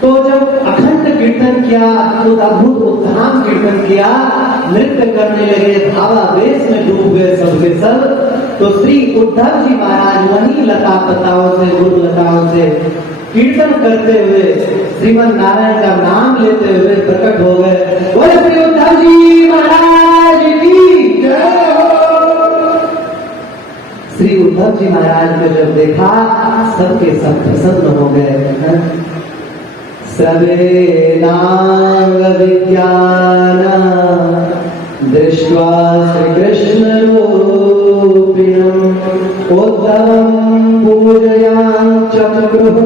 तो जब अखंड कीर्तन किया, तो अद्भुत उत्थान कीर्तन किया, नृत्य करने लगे, भावावेश में डूब गए सबके सब। तो श्री उद्धव जी महाराज वही लता पताओं से, गुरु लताओं से कीर्तन करते हुए, श्रीमद नारायण का नाम लेते हुए प्रकट हो गए। बोले श्री उद्धव जी महाराज की जय हो। श्री उद्धव जी महाराज को जब देखा, सबके सब प्रसन्न हो गए। सर्वेनांग विज्ञान दृष्ट्वा श्रीकृष्ण रूपिणम् उद्धवं पूजयां चक्रुः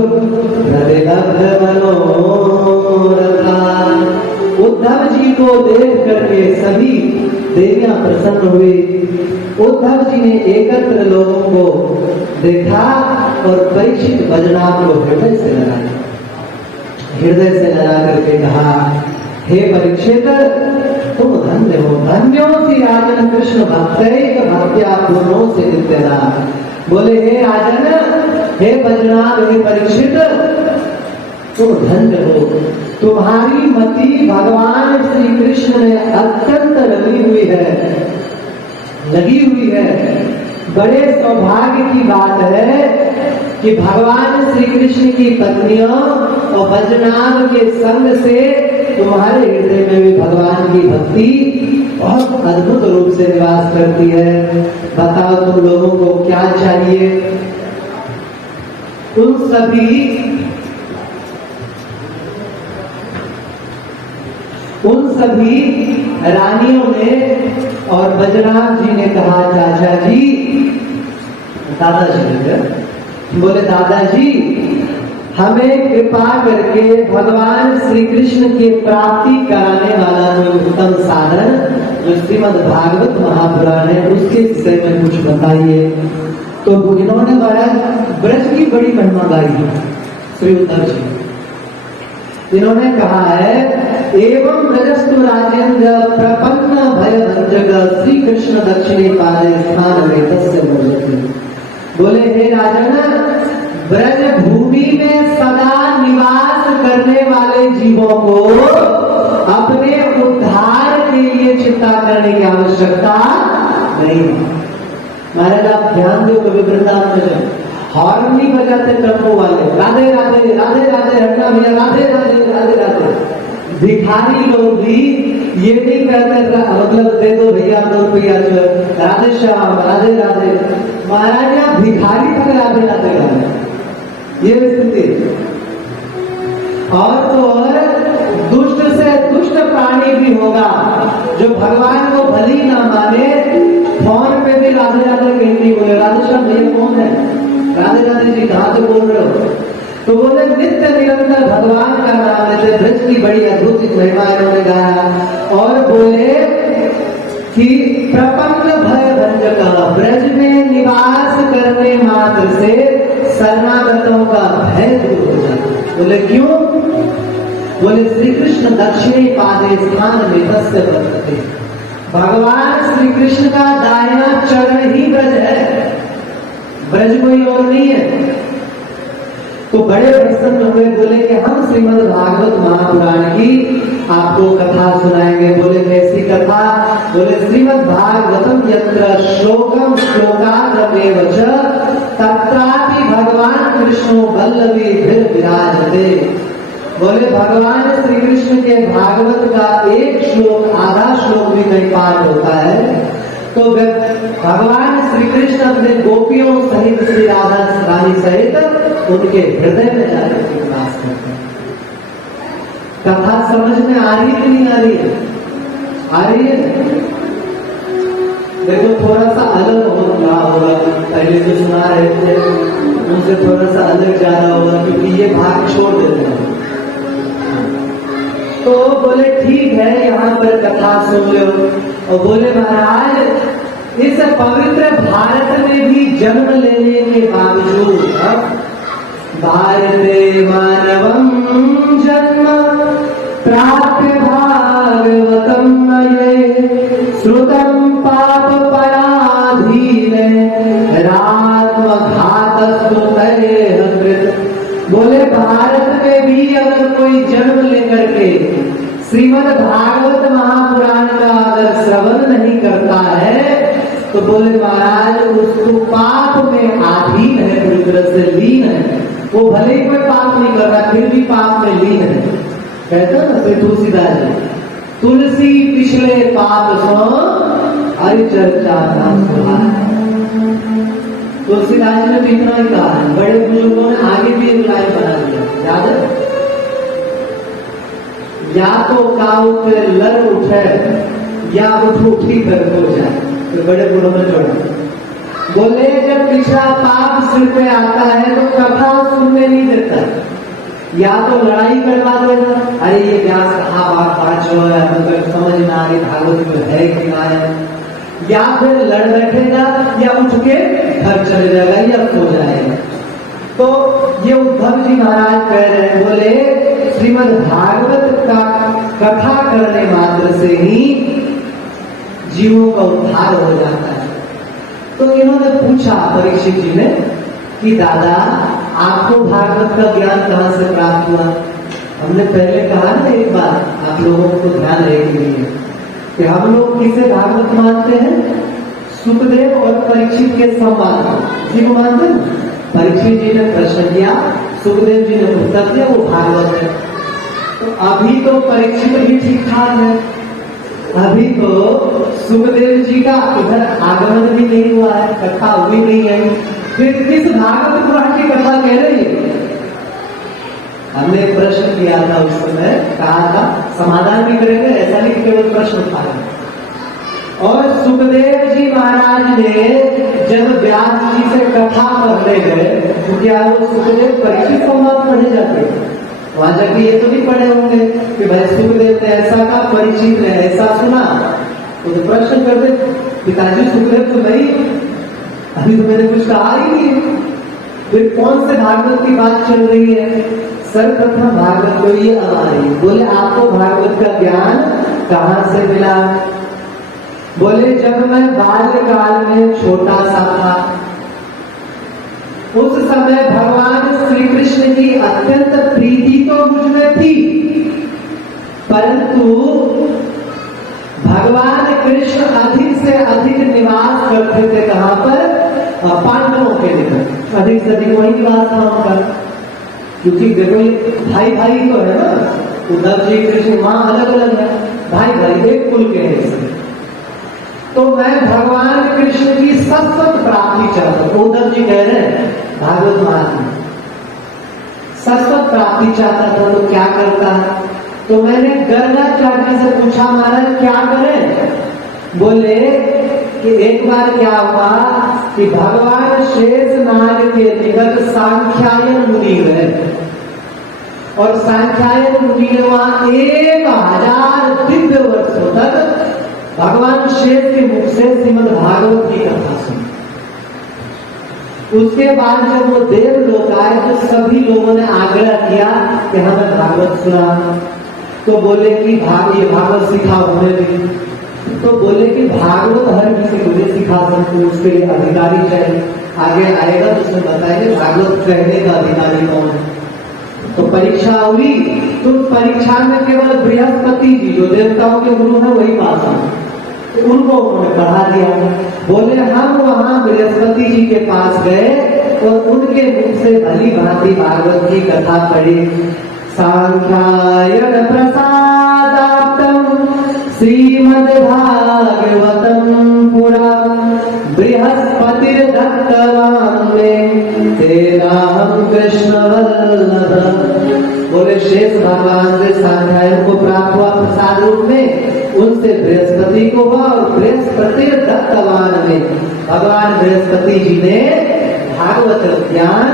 प्रतिदग्ध मनोरथा। उद्धव जी को देख करके सभी देवियां प्रसन्न हुई। उद्धव जी ने एकत्र लोगों को देखा और परीक्षित बजनाभ को हृदय से लगाया, हृदय से लगा करके कहा, हे परीक्षित, तुम धन्य हो, धन्यों से राजन कृष्ण भक्तैक भक्त्या पूर्णों से नित्यदा। बोले हे राजन, हे बजनाभ, हे परीक्षित, तुम धन्य हो, तुम्हारी मति भगवान श्री कृष्ण ने अत्यंत लगी हुई है, लगी हुई है। बड़े सौभाग्य की बात है कि भगवान श्री कृष्ण की पत्नियों और बजनाभ के संग से तुम्हारे हृदय में भी भगवान की भक्ति बहुत अद्भुत रूप से निवास करती है। बताओ तुम लोगों को क्या चाहिए? उन सभी रानियों ने और बजनाभ जी ने कहा, चाचा जी, दादाजी ने बोले, दादाजी हमें कृपा करके भगवान श्री कृष्ण की प्राप्ति कराने वाला कोई उत्तम साधन जो श्रीमद् भागवत महापुराण है उसके विषय में कुछ बताइए। तो इन्होंने महाराज ब्रज की बड़ी महिमा गाई श्री उद्धव जी। इन्होंने कहा है, एवं ब्रजस्तु राजेंद्र प्रपन्न भय भंजक श्री कृष्ण दक्षिणे पादे स्थान वेतस्य भजति। बोले हे राजन, ब्रज भूमि में सदा निवास करने वाले जीवों को अपने उद्धार के लिए चिंता करने की आवश्यकता नहीं। महाराज आप ध्यान दो, कभी वृंदावन में हॉर्न नहीं बजाते टेम्पो वाले, राधे राधे राधे राधे हटना भैया, राधे राधे राधे राधे। भिखारी लोग भी ये नहीं कहते, मतलब दे दो भैया 2 रुपया, राधे श्याम राधे राधे। महाराज यहाँ भिखारी तक राधे राधे राधे, ये स्थिति। और तो और दुष्ट से दुष्ट प्राणी भी होगा जो भगवान को भली ना माने, फोन पे भी राधे राधे कहती बोले, राधे श्याम भैया कौन है, राधे राधे जी कहाँ से बोल रहे हो? तो बोले नित्य निरंतर भगवान का नाम लेते। ब्रज की बड़ी अद्भुत महिमा इन्होंने गाया और बोले कि प्रपन्न भय भंजक, ब्रज में निवास करने मात्र से शरणागतों का भय दूर हो जाता। बोले क्यों? बोले श्री कृष्ण दक्षिणे पादे स्थान वेतस्य भजति। भगवान श्री कृष्ण का दाहिना चरण ही ब्रज है, ब्रज कोई और नहीं है। तो बड़े प्रसन्न हुए, बोले कि हम श्रीमद् भागवत महापुराण की आपको कथा सुनाएंगे। बोले कैसी कथा? बोले श्रीमद् भागवतम यत्र श्लोकम श्लोकाद्रमेव च तत्रापि भगवान कृष्णो वल्लभी विराजते। बोले भगवान श्री कृष्ण के भागवत का एक श्लोक, आधा श्लोक भी कहीं पाठ होता है तो भगवान श्री कृष्ण अपने गोपियों सहित, श्री राधा रानी सहित उनके हृदय में जाकर के निवास करते हैं। कथा समझ में आ रही कि नहीं आ रही है? आ रही है। देखो थोड़ा सा अलग होगा, पहले जो सुना रहे थे उनसे थोड़ा सा अलग ज्यादा होगा क्योंकि ये भाग छोड़ देते हैं। तो बोले ठीक है, यहाँ पर कथा सुन लो। और बोले महाराज इस पवित्र भारत में भी जन्म लेने के बावजूद भारते मानवम जन्म प्राप्य भागवतम मये श्रुतम पाप पराधीने रात्मघातस्तु तैः कृत। बोले भारत भारत में भी अगर कोई जन्म लेकर के श्रीमद् भागवत महापुराण का अगर श्रवण नहीं करता है तो बोले महाराज उसको पाप में आधीन है, पूरी तरह से लीन है। वो भले ही कोई पाप नहीं कर रहा फिर भी पाप में लीन है। कहते ना श्री तुलसीदास जी, तुलसी पिछले पाप सो हरि चर्चा नाम सुहाए। तुलसीदास जी ने भी इतना ही कहा है। बड़े बुजुर्गों ने आगे भी एक लाइन बना दिया, याद है? या तो काऊ पे लड़ उठे या उठी कर हो जाए। तो बड़े बुढ़ों में जोड़ा बोले जब पिछला पाप सिर पे आता है तो कथा सुनने नहीं देता, या तो लड़ाई करवा देगा, अरे ये व्यास कहा बात जो है हमको समझ में आ रही, भागवत में है कि ना है, या फिर लड़ बैठेगा या उठ के घर चले जाएगा या सो जाएगा। तो ये उद्धव जी महाराज कह रहे हैं, बोले श्रीमद् भागवत का कथा करने मात्र से ही जीवों का उद्धार हो जाता है। तो इन्होंने पूछा परीक्षित जी ने कि दादा आपको भागवत का ज्ञान कहां से प्राप्त हुआ? हमने पहले कहा ना एक बार, आप लोगों को ध्यान रखेंगे कि हम लोग किसे भागवत मानते हैं? सुखदेव और परीक्षित के संवाद जी को मानते हैं। परीक्षित जी ने प्रश्न किया, सुखदेव जी ने उत्तर दिया, वो भागवत है। तो अभी तो परीक्षित भी ठीक ठाक है, अभी तो सुखदेव जी का इधर आगमन भी नहीं हुआ है, कथा हुई नहीं है, फिर किस भागवत पुराण की कथा कह रही है? हमने प्रश्न किया था उस समय, कहा था समाधान भी करेंगे, ऐसा नहीं कि केवल प्रश्न उठाएंगे। और सुखदेव जी महाराज ने जब व्यास जी से कथा पढ़ने गए तो क्या वो सुखदेव परीक्षित संवाद पढ़े जाते हैं? वहां जाके ये तो नहीं पढ़े होंगे कि भाई सुखदेव ने ऐसा का परीक्षित ने ऐसा सुना। तो प्रश्न करते, पिताजी सुखदेव तो नहीं, अभी तो मैंने कुछ कहा ही नहीं, फिर कौन से भागवत की बात चल रही है? सर्वप्रथम भागवत को ये अब आ रही है। बोले आपको भागवत का ज्ञान कहां से मिला? बोले जब मैं बाल्यकाल में छोटा सा था उस समय भगवान श्री कृष्ण की अत्यंत प्रीति तो मुझमें थी, परंतु भगवान कृष्ण अधिक से अधिक निवास करते थे कहां पर? पांडवों के निकट अधिक से अधिक वही निवास था उनका, क्योंकि देखो भाई भाई तो है ना, उद्धव जी कृष्ण मां अलग अलग है, भाई भाई एक कुल के हैं। तो मैं भगवान कृष्ण की सतत प्राप्ति चाहता हूं। उद्धव जी कह रहे हैं भागवत महात्मा सतत प्राप्ति चाहता था, तो क्या करता है? तो मैंने गर्गाचार्य से पूछा महाराज क्या करें? बोले कि एक बार क्या हुआ कि भगवान शेष नाग के निकट सांख्यायन मुनि गए और सांख्यायन मुनि ने वहां 1000 दिव्य वर्षों तक भगवान शेष के मुख से श्रीमद् भागवत की कथा सुनी। उसके बाद जब वो देवलोक आए तो सभी लोगों ने आग्रह किया कि हमें भागवत सुना। तो बोले कि ये भागवत सिखाओ हमें भी। तो बोले कि भागवत हर किसी को नहीं सिखा सकते, उसके लिए अधिकारी चाहिए। आगे आएगा तो उसने बताएंगे भागवत कहने का अधिकारी कौन है। तो परीक्षा हुई, तो परीक्षा में केवल बृहस्पति जी जो देवताओं के गुरु हैं वही पास हुए, तो उनको उन्होंने पढ़ा दिया। बोले हम वहां बृहस्पति जी के पास गए और उनके मुख से भली भांति भागवत की कथा पढ़ी। सांख्यायन प्रसादाप्तम श्रीमद् भागवतम पुरा बृहस्पति दत्तवान में तेरा हम कृष्ण वल्लभ। बोले शेष भगवान से सांख्यायन को प्राप्त हुआ प्रसाद रूप में, उनसे बृहस्पति को हुआ और बृहस्पति दत्तवान में भगवान बृहस्पति जी ने भागवत ज्ञान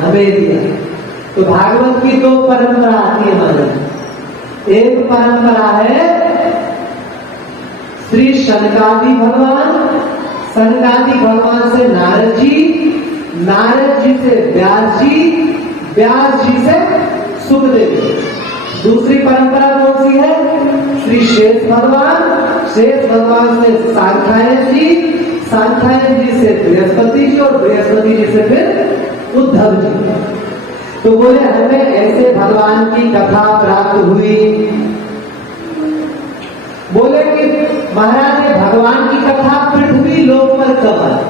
हमें दिया। तो भागवत की दो परंपरा आती है हमारे। एक परंपरा है श्री सनकादि भगवान, सनकादि भगवान से नारद जी, नारद जी से व्यास जी, व्यास जी से सुखदेव। दूसरी परंपरा कौन सी है? श्री शेष भगवान, शेष भगवान से सांख्यायन जी, सांख्यायन जी से बृहस्पति जी और बृहस्पति जी से फिर उद्धव जी। तो बोले हमें ऐसे भगवान की कथा प्राप्त हुई। बोले कि महाराज ने भगवान की कथा पृथ्वी लोक पर कब आई?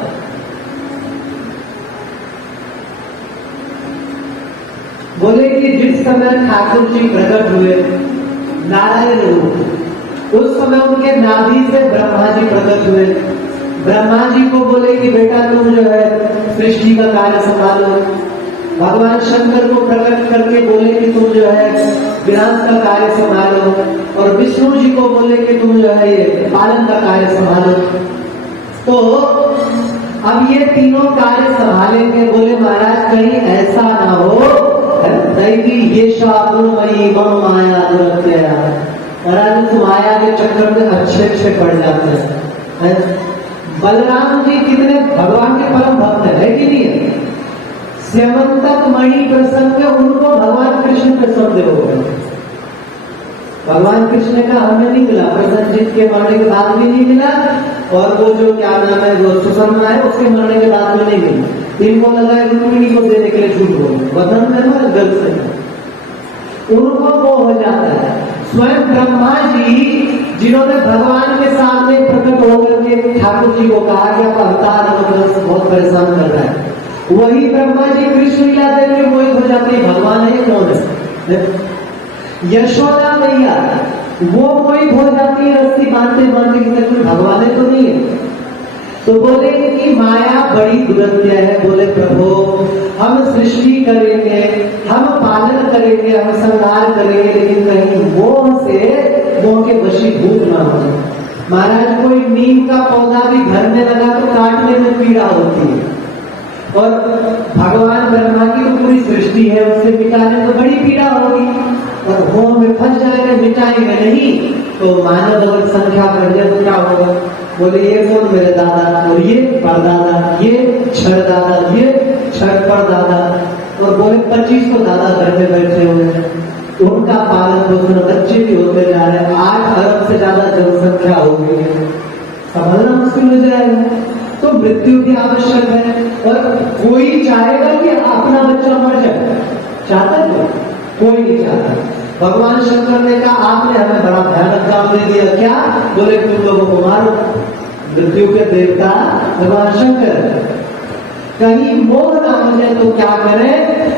बोले कि जिस समय ठाकुर जी प्रकट हुए नारायण रूप, उस समय उनके नाभि से ब्रह्मा जी प्रकट हुए। ब्रह्मा जी को बोले कि बेटा तुम जो है सृष्टि का कार्य संभालो। भगवान शंकर को प्रकट करके बोले कि तुम जो है विनाश का कार्य संभालो, और विष्णु जी को बोले कि तुम जो है ये पालन का कार्य संभालो। तो अब ये तीनों कार्य संभालेंगे। बोले महाराज कहीं ऐसा ना हो दैवी ये शाकुरमयी मम माया दुरत्यया, महाराज उस माया के चक्कर में अच्छे पड़ जाते हैं। बलराम जी कितने भगवान के परम भक्त है कि नहीं है? स्यमंतक मणि प्रसंग में उनको भगवान कृष्ण पे संदेह हो गया। भगवान कृष्ण का हमें नहीं मिला, प्रसन्नजीत के मरने के बाद भी नहीं मिला, और वो जो क्या नाम है वो सुषमा है उसके मरने के बाद में नहीं मिला। इनको लगा रुक्मिणी को देने के लिए झूठ बोलो, वतन में ना गल से उनको वो हो जाता है। स्वयं ब्रह्मा जी जिन्होंने भगवान के सामने प्रकट होकर के ठाकुर जी को कहा कि आप अवतार मतलब बहुत परेशान कर रहा है, वही ब्रह्मा जी कृष्ण लीला देख के मोहित हो जाते हैं भगवान है कौन है? यशोदा मैया वो मोहित हो जाती है रस्सी बांधते बांधते कि कोई भगवान है तो नहीं है। तो बोले कि माया बड़ी दुरत्य है। बोले प्रभु हम सृष्टि करेंगे, हम पालन करेंगे, हम संहार करेंगे, लेकिन कहीं मोह के वशीभूत ना हो जाए। महाराज कोई नीम का पौधा भी घर में लगा तो काटने में पीड़ा होती है, और भगवान ब्रह्मा की तो पूरी सृष्टि है, उससे मिटाने में बड़ी पीड़ा होगी, और मोह में फंस जाएंगे, मिटाएंगे नहीं तो मानव अगर संख्या बढ़ जाए तो क्या होगा? बोले ये कौन मेरे दादा, और ये परदादा, ये छड़ दादा, ये छड़ परदादा, और बोले 25 तो दादा घर में बैठे हुए हैं, उनका पालन पोषण बच्चे भी होते जा रहे हैं, 8 अरब से ज्यादा जनसंख्या हो गई है, संभालना मुश्किल हो जाएगा। तो मृत्यु भी आवश्यक है, और कोई चाहेगा कि अपना बच्चा मर जाए? चाहता है कोई नहीं चाहता। भगवान शंकर ने कहा आपने हमें बड़ा भयानक काम दे दिया। क्या? बोले तुम लोगों को मारो। मृत्यु के देवता भगवान शंकर, कहीं मोह ना हो जाए तो क्या करें?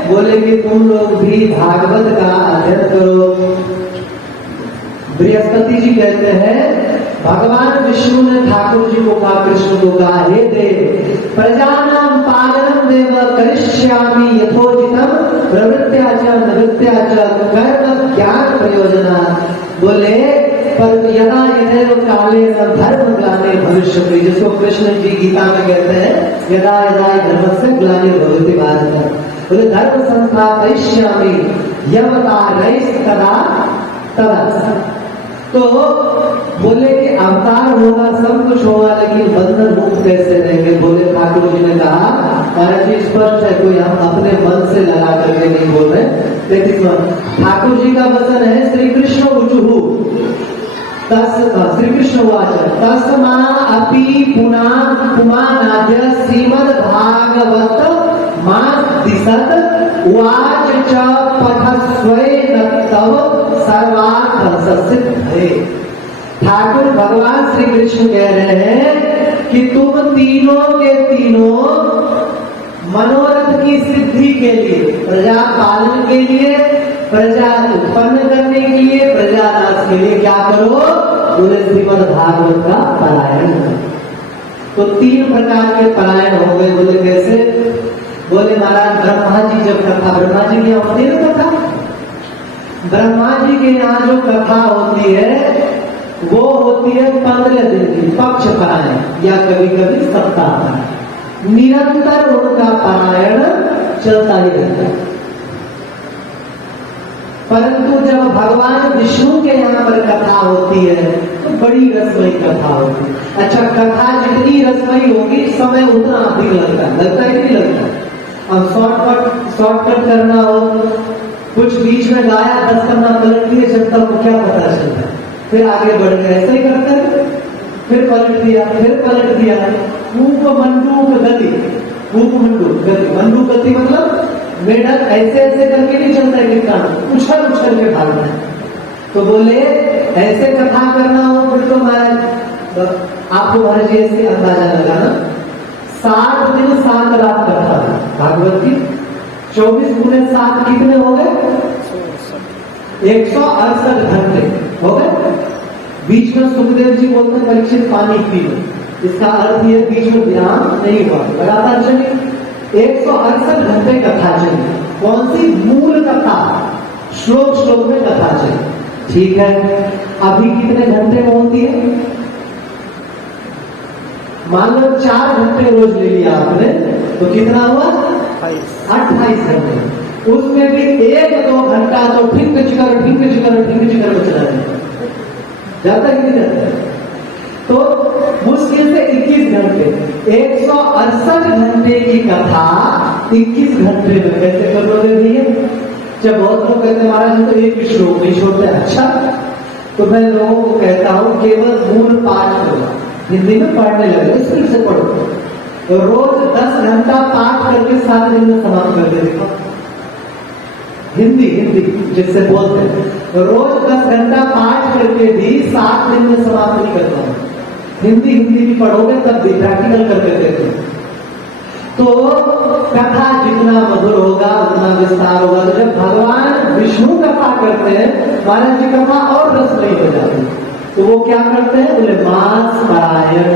बोले कि तुम लोग भी भागवत का अध्ययन करो। बृहस्पति जी कहते हैं भगवान विष्णु ने ठाकुर जी को कहा, कृष्ण को कहा, हे देव प्रजानां पालनम देव करिष्यामि यथोचितम प्रवृत्त्या च निवृत्त्या च कर्म ज्ञान प्रयोजना। बोले पर यदा यदेव काले न धर्म ग्लानि भविष्यति, जिसको कृष्ण जी गीता में कहते हैं यदा यदा धर्मस्य ग्लानिर्भवति भारत। बोले धर्म संस्थापयिष्यामि यमतारैस्तदा तदा। तो बोले कि अवतार होगा, सब कुछ होगा, लेकिन बंधन मुक्त कैसे रहेंगे? बोले ठाकुर जी ने कहा, महाराज जी स्पष्ट है, कोई हम अपने मन से लगा करके नहीं बोल रहे, लेकिन ठाकुर जी का वचन है श्री कृष्ण उचुहु श्री कृष्ण वाच तस्मा अपि पुमानाद्य श्रीमद् भागवत मादिशत वाच च पठस्वै तव सर्वार्थ सिद्धे। ठाकुर भगवान श्री कृष्ण कह रहे हैं कि तुम तीनों के तीनों मनोरथ की सिद्धि के लिए, प्रजा पालन के लिए, प्रजा उत्पन्न करने के लिए, प्रजा नाश के लिए क्या करो? बोले श्रीमद् भागवत का पारायण। तो 3 प्रकार के पारायण हो गए। बोले कैसे? बोले महाराज ब्रह्मा जी जब कथा, ब्रह्मा जी की होती है ना कथा, ब्रह्मा जी के यहाँ जो कथा होती है वो होती है 15 दिन की पक्ष पारायण, या कभी कभी सप्ताह। निरंतर उनका पारायण चलता ही रहता है। परंतु जब भगवान विष्णु के यहाँ पर कथा होती है तो बड़ी रसमयी कथा होती है। अच्छा, कथा जितनी रसमयी होगी समय उतना अधिक लगता है कि नहीं लगता? अब शॉर्टकट करना हो, कुछ बीच में गाया 10 पन्ना पलट दिए, जनता को क्या पता चलता है, फिर आगे बढ़ गए, ऐसे ही करते हैं, फिर पलट दिया, कूप मंडूक गति, कूप मंडूक गति, मंडूक गति मतलब मेढक ऐसे ऐसे करके नहीं चलता है, कितना उछल उछल के भागना है। तो बोले ऐसे कथा करना हो फिर तो महाराज आपको महाराज जी ऐसे अंदाजा लगाना 60 दिन 7 रात कथा भागवत की 24 गुणे 7 कितने हो गए 168 घंटे हो गए। बीच में सुखदेव जी बोलते हैं परीक्षित पानी पी लो, इसका अर्थ ये बीच में विराम नहीं हुआ, लगातार चली 168 घंटे कथा चली। कौन सी मूल कथा, श्लोक श्लोक में कथा चली। ठीक है, अभी कितने घंटे में होती है, मान लो 4 घंटे रोज ले लिया आपने तो कितना हुआ 28 घंटे। उसमें भी 1-2 घंटा तो ठीक चिकर बचना है, जाता ही नहीं जाता। तो मुश्किल से 21 घंटे 168 घंटे की कथा 21 घंटे में कैसे कर लोगे भैया। जब बहुत लोग कहते हैं महाराज तो एक श्लोक नहीं छोड़ते, अच्छा तो मैं लोगों को कहता हूं केवल मूल पाठ करो, हिंदी में पढ़ने लगे स्पीड से पढ़ो, तो रोज 10 घंटा पाठ करके 7 दिन में समाप्त कर दे। देखो हिंदी जिससे बोलते हैं, रोज 10 घंटा पाठ करके भी 7 दिन में समाप्त नहीं करता हूं। हिंदी भी पढ़ोगे तब भी प्रैक्टिकल करके देखो। तो कथा जितना मधुर होगा उतना विस्तार होगा। तो जब भगवान विष्णु कथा करते हैं महाराज जी कथा और रसमयी हो जाती है, तो वो क्या करते हैं बोले मास पारायण,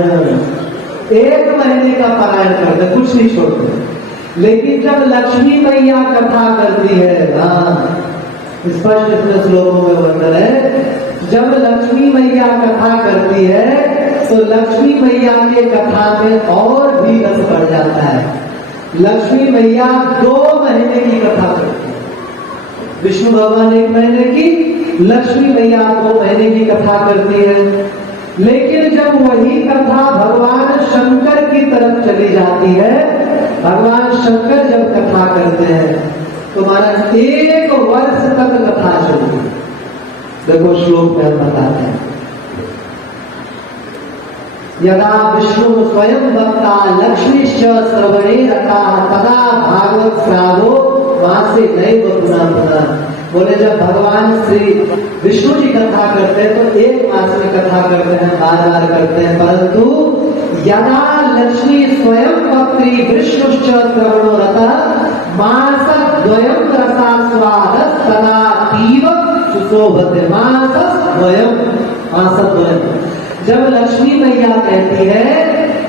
1 महीने का पारायण करते, कुछ नहीं छोड़ते। लेकिन जब लक्ष्मी मैया कथा करती है, हाँ स्पष्ट इसमें श्लोकों में वर्णन है, जब लक्ष्मी मैया कथा करती है तो लक्ष्मी मैया के कथा में और भी रस बढ़ जाता है। लक्ष्मी मैया 2 महीने की कथा करती है, विष्णु भगवान 1 महीने की, लक्ष्मी मैया 2 महीने की कथा करती है। लेकिन जब वही कथा भगवान शंकर की तरफ चली जाती है, भगवान शंकर जब कथा करते हैं तो महाराज 1 वर्ष तक कथा चलती है। देखो श्लोक में बताते हैं, यदा विष्णु स्वयं वक्ता लक्ष्मीश्च श्रवणे रताः तदा भागवत श्रावो मासे नैव पुनः पुनः। बोले जब भगवान श्री विष्णु जी कथा करते हैं तो 1 मास में कथा करते हैं, बार करते हैं, परंतु यदा लक्ष्मी स्वयं वक्त्री विष्णुश्च श्रवणो रतः मासद्वयं रसास्वादः तदा तीव सुशोभते। मासद्वयं जब लक्ष्मी मैया कहती है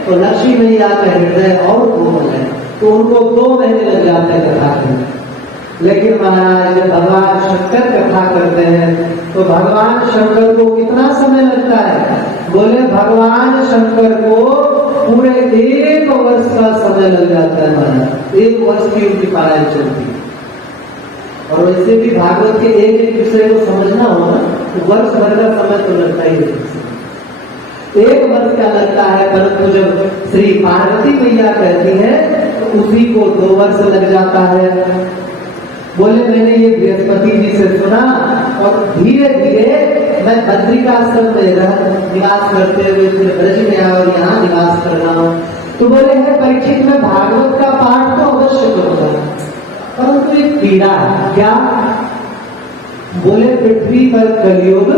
तो लक्ष्मी मैया का हृदय और कोमल है, तो उनको 2 महीने लग जाते हैं कथा करने। लेकिन महाराज जब भगवान शंकर कथा करते हैं तो भगवान शंकर को कितना समय लगता है, बोले भगवान शंकर को पूरे 1 वर्ष का समय लग जाता है महाराज, 1 वर्ष की उनकी पारायण चलती है। और वैसे भी भागवत के एक विषय को समझना हो ना तो वर्ष भर का समय तो लगता ही है, 1 वर्ष का लगता है। परंतु जब श्री पार्वती मैया कहती है तो उसी को 2 वर्ष लग जाता है। बोले मैंने ये बृहस्पति जी से सुना और धीरे धीरे मैं बद्रिकाश्रम में निवास करते हुए फिर ब्रज में आया और यहाँ निवास कर रहा हूँ। तो बोले है परीक्षित में भागवत का पाठ तो अवश्य करूंगा, परंतु एक पीड़ा है। क्या? बोले पृथ्वी पर कलयुग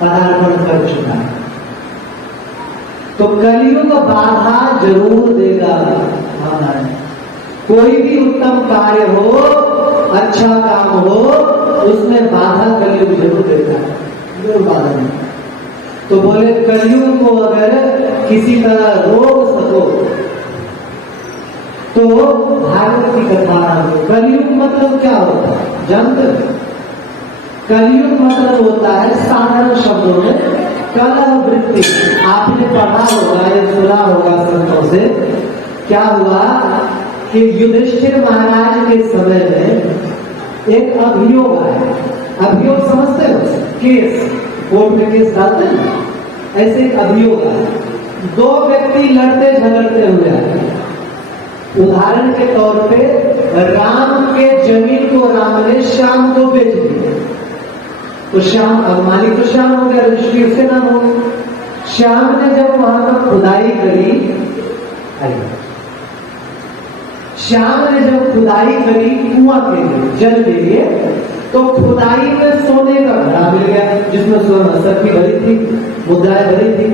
पदार्पण कर चुका है, तो कलयुग बाधा जरूर देगा। कोई भी उत्तम कार्य हो, अच्छा काम हो, उसमें बाधा कलयुग जरूर देता है, जरूर बाधा नहीं। तो बोले कलयुग को अगर किसी तरह रोक सको तो भागवत की कथा। कलयुग मतलब क्या होता है जानते हो? कलयुग मतलब होता है साधारण शब्दों में कलह वृत्ति। आपने पढ़ा होगा या सुना होगा संतों से, क्या हुआ कि युधिष्ठिर महाराज के समय में एक अभियोग आया। अभियोग समझते हो? केस, कोर्ट में केस डालते हैं, ऐसे एक अभियोग आया। 2 व्यक्ति लड़ते झगड़ते हुए आए। उदाहरण के तौर पे राम के जमीन को राम ने श्याम को बेच दिया, तो श्याम अब मालिक तो श्याम हो गया, रजिस्ट्री उसके नाम हो गई। श्याम ने जब वहां पर खुदाई करी, श्याम ने जब खुदाई करी कुआं के लिए, जल के लिए, तो खुदाई में सोने का घड़ा मिल गया जिसमें स्वर्ण की भरी थी, मुद्राएं भरी थी।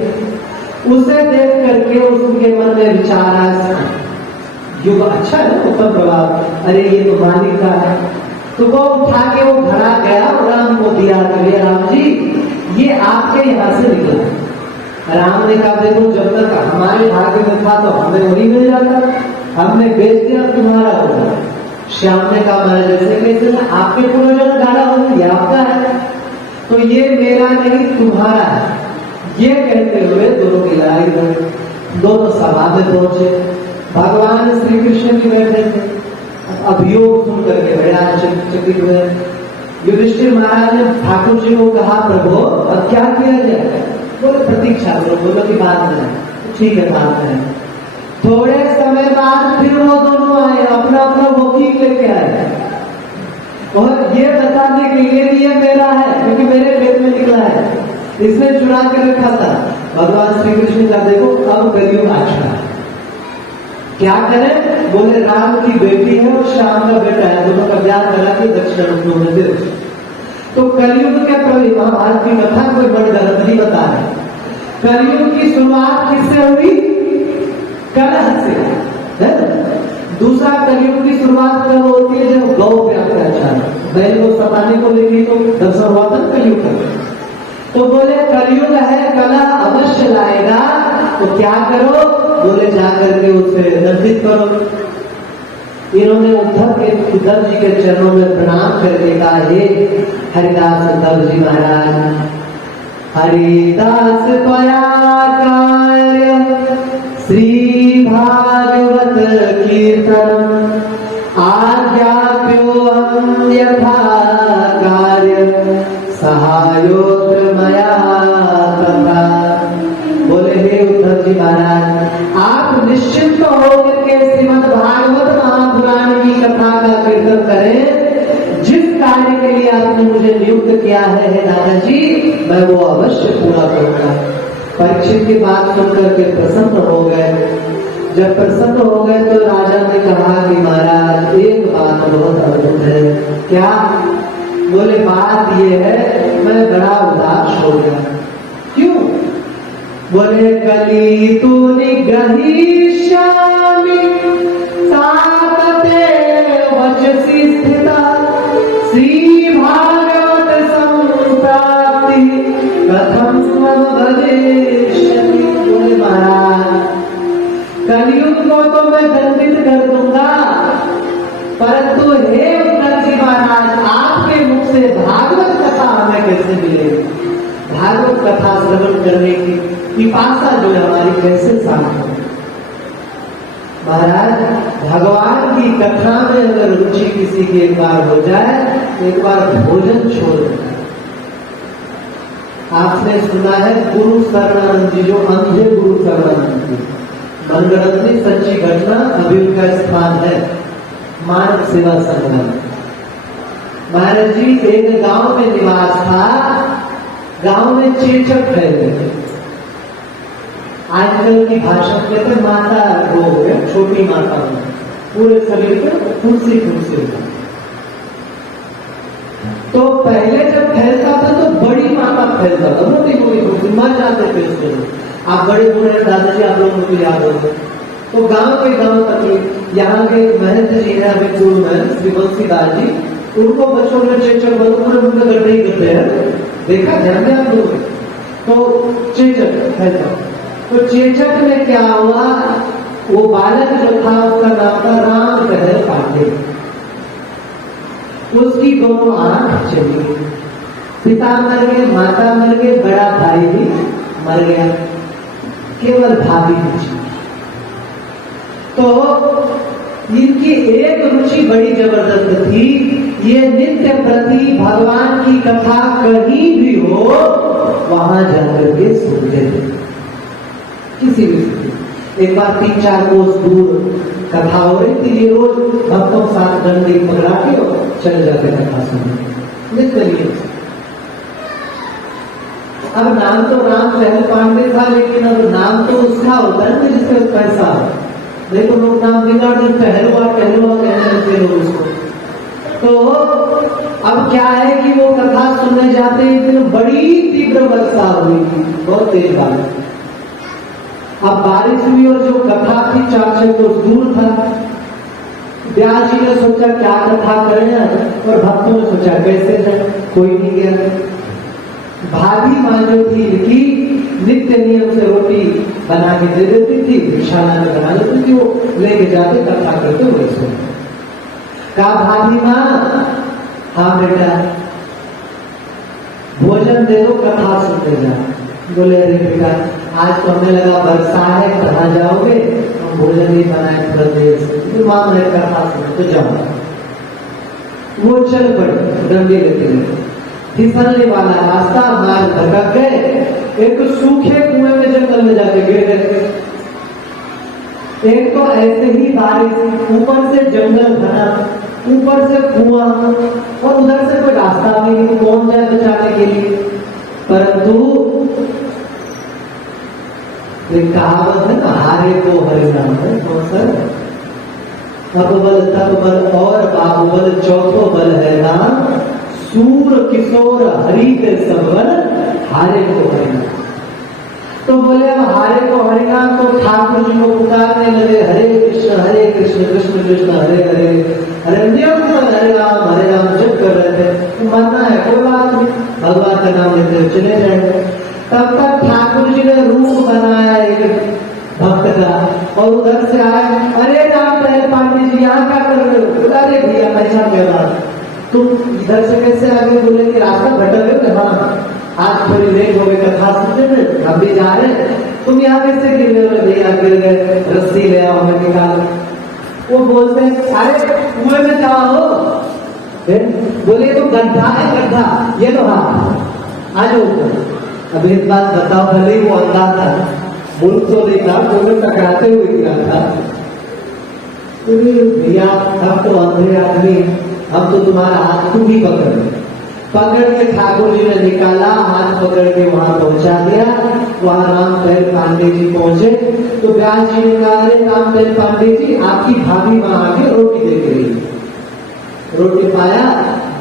उसे देख करके उसके मन में विचार आया, युग अच्छा है ना, उत्तम प्रभाव, अरे ये तो मालिक का है। तो वो उठा के वो घड़ा गया और राम को दिया कि राम जी ये आपके यहाँ से निकला। राम ने कहा देखो जब तक हमारे भाग्य में था तो हमें वही मिल जाता, हमने बेच दिया तुम्हारा होगा। श्याम ने कहा महाराज जैसे कैसे, आपके पूर्वजन गाड़ा हो, ये आपका है, तो ये मेरा नहीं तुम्हारा है। ये कहते हुए दोनों की लड़ाई हुई, दोनों सभा में पहुंचे। भगवान श्री कृष्ण जी बैठे थे, अभियोग सुन करके बड़े आश्चर्यचकित हुए। युधिष्ठिर महाराज ने ठाकुर जी को कहा प्रभु अब क्या किया जाए? बोले प्रतीक्षा करो, बोलो की बात नहीं, ठीक है बात है। थोड़े समय बाद फिर वो दोनों आए, अपना अपना वकील लेके आए और ये बताने के लिए कि ये मेरा है क्योंकि मेरे पेट में निकला है, इसने चुरा के रखा था। भगवान श्री कृष्ण का देखो अब कलयुग आ चुका है, क्या करें? बोले राम की बेटी है और श्याम का बेटा है, दोनों का ब्याह करा के दक्षिण में दे। तो कलयुग के प्रति महाभारत की कथा कोई बड़ी गलत नहीं बता रहे। कलयुग की शुरुआत किससे हुई? कलह से है। दूसरा कलयुग की शुरुआत कब होती है? जब गौ पे अत्याचार, बैल को सताने को लेके तो दर्शन हुआ था कलयुग का। तो बोले कलयुग है, कलह अवश्य लाएगा, तो क्या करो? बोले जाकर के उसे दंडित करो। इन्होंने उद्धव जी के चरणों में प्रणाम करके कहा हे हरिदास उद्धव जी महाराज, हरिदास पया कार्य श्री भागवत कीर्तन आज्ञाप्यो हम यथा कार्य सहायोत्र मया तथा। बोले हे उद्धव जी महाराज आप निश्चिंत होकर के श्रीमद् भागवत महापुराण की कथा का कीर्तन करें। जिस कार्य के लिए आपने मुझे नियुक्त किया है दादाजी, मैं वो अवश्य पूरा करूंगा। परीक्षित की बात सुनकर के प्रसन्न हो गए। जब प्रसन्न हो गए तो राजा ने कहा कि महाराज एक बात बहुत अद्भुत है। क्या? बोले बात ये है मैं बड़ा उदास हो गया। क्यों? बोले कली तू निग्रहीष्यामि सातते वचसि स्थिता श्री भागवत संप्राप्ति कथम भविष्यति। बोले महाराज कलयुग को तो मैं दंडित कर दूंगा, परंतु हे उद्धव जी महाराज आपके मुख से भागवत कथा हमें कैसे मिलेगी? भागवत कथा श्रवण करने की पिपासा जो है हमारी कैसे शांत हो? महाराज भगवान की कथा में अगर रुचि किसी की एक बार हो जाए तो एक बार भोजन छोड़ देना। आपने सुना है गुरु शरणानंद जी, जो अंधे गुरु शरणानंद जी, मनगढ़ंत सच्ची घटना, अभी उनका स्थान है मानव सेवा संग्राम। महाराज जी एक गांव में निवास था, गांव में चेचक फैले। आजकल की भाषा में कहते माता रोग है, छोटी माता हो, पूरे शरीर पे फुंसी फुंसी। तो पहले जब फैलता था तो बड़ी माता फैलता था, मोटी मोटी फुंसी, मर जाते थे उससे। आप बड़े बूढ़े दादाजी आप लोगों को याद होगा। तो गांव के गांव तक यहाँ के महंत जी है अभी पूर्व में श्री बंसीदास जी, उनको बच्चों में चेचक पूरे उनका गड्ढे ही करते हैं, देखा ध्यान में आप लोग। तो चेचक फैलता, तो चेचक में क्या हुआ? वो बालक जो था उसका नाम था राम कहर पांडे। उसकी दोनों आंख चली गई, पिता मर गए, माता मर गए, बड़ा भाई भी मर गया, केवल भाभी बची। तो इनकी एक रुचि बड़ी जबरदस्त थी, ये नित्य प्रति भगवान की कथा कहीं भी हो वहां जाकर के सुनते थे, किसी भी स्थिति। एक बार 3-4 कोस दूर कथा हो रही थी, ये रोज भक्तों के साथ डंडे पकड़ा के चले जाते कथा सुनने नित्य लिए। अब नाम तो राम सहल पांडे था, लेकिन अब नाम तो उसका होता है जिससे पैसा हो। नहीं तो लोग नाम बिगाड़ दे, टहलुआ टहलुआ कहने लगते लोग उसको। तो अब क्या है कि वो कथा सुनने जाते एक दिन बड़ी तीव्र वर्षा हुई थी, बहुत तेज बारिश। अब बारिश हुई और जो कथा थी 4-6 कोस दूर था। व्यास जी ने सोचा क्या कथा करें, और भक्तों ने सोचा कैसे जाए, कोई नहीं गया। भाभी माँ जो थी इनकी नित्य नियम से रोटी बना के दे देती थी, भिक्षाला में बना देती थी, वो लेके जाते कथा करते हुए सुन। कहा भाभी माँ, हाँ बेटा भोजन दे दो, कथा सुनते जा। बोले अरे बेटा आज तो हमें लगा वर्षा है, कहाँ जाओगे, हम भोजन नहीं बनाए थोड़ा देर से, तो माँ मैं कथा सुने तो जाओ। वो चल पड़े डंडे लेते लेते, फिसलने वाला रास्ता, मार्ग भटक गए, एक तो सूखे कुएं में जंगल में जाके गिर गए। एक तो ऐसे ही बारिश, ऊपर से जंगल घना, ऊपर से कुआं, और उधर से कोई रास्ता भी नहीं, कौन जाए बचाने के लिए। परंतु एक कहावत है ना, हारे को हरिनाम है, कौन सा अब बल तब बल और बाहुबल चौथो बल है नाम, सूर किशोर हरि के सब बल, हारे को हरिनाम। तो बोले अब हारे को हरिनाम, तो ठाकुर जी को पुकारने लगे, हरे कृष्ण कृष्ण कृष्ण हरे हरे, हरे राम जप कर रहे थे। तो मानना है कोई बात नहीं, भगवान का नाम लेते हुए चले जाएंगे। तब तक ठाकुर जी ने रूप बनाया एक भक्त का, और उधर से आए, अरे राम दयाल पांडे जी यहाँ क्या कर रहे हो? अरे भैया पैसा मेरा, तुम इधर से कैसे आगे? बोले कि रास्ता भटक गए। हाँ आज थोड़ी लेट हो गई कथा सुनने में, हम भी जा रहे हैं, तुम यहाँ कैसे गिर गए? भैया गिर गए, रस्सी ले आओ, हमें निकालो। वो बोलते हैं अरे कुएं में जाओ। बोले तो गड्ढा है, गड्ढा ये लो, हाँ आ जाओ। अब एक बात बताओ, भले वो अंधा था, मुल्क तो नहीं था, तो टकराते हुए गिरा था। भैया हम तो अंधे आदमी, हम तो तुम्हारा हाथ तुम ही पकड़ के ठाकुर जी ने निकाला, हाथ पकड़ के वहां पहुंचा दिया। वहां रामदयाल पांडे जी पहुंचे तो व्यास जी ने कहा, अरे रामदयाल पांडे जी आपकी भाभी माँ आके रोटी दे गई। रोटी पाया,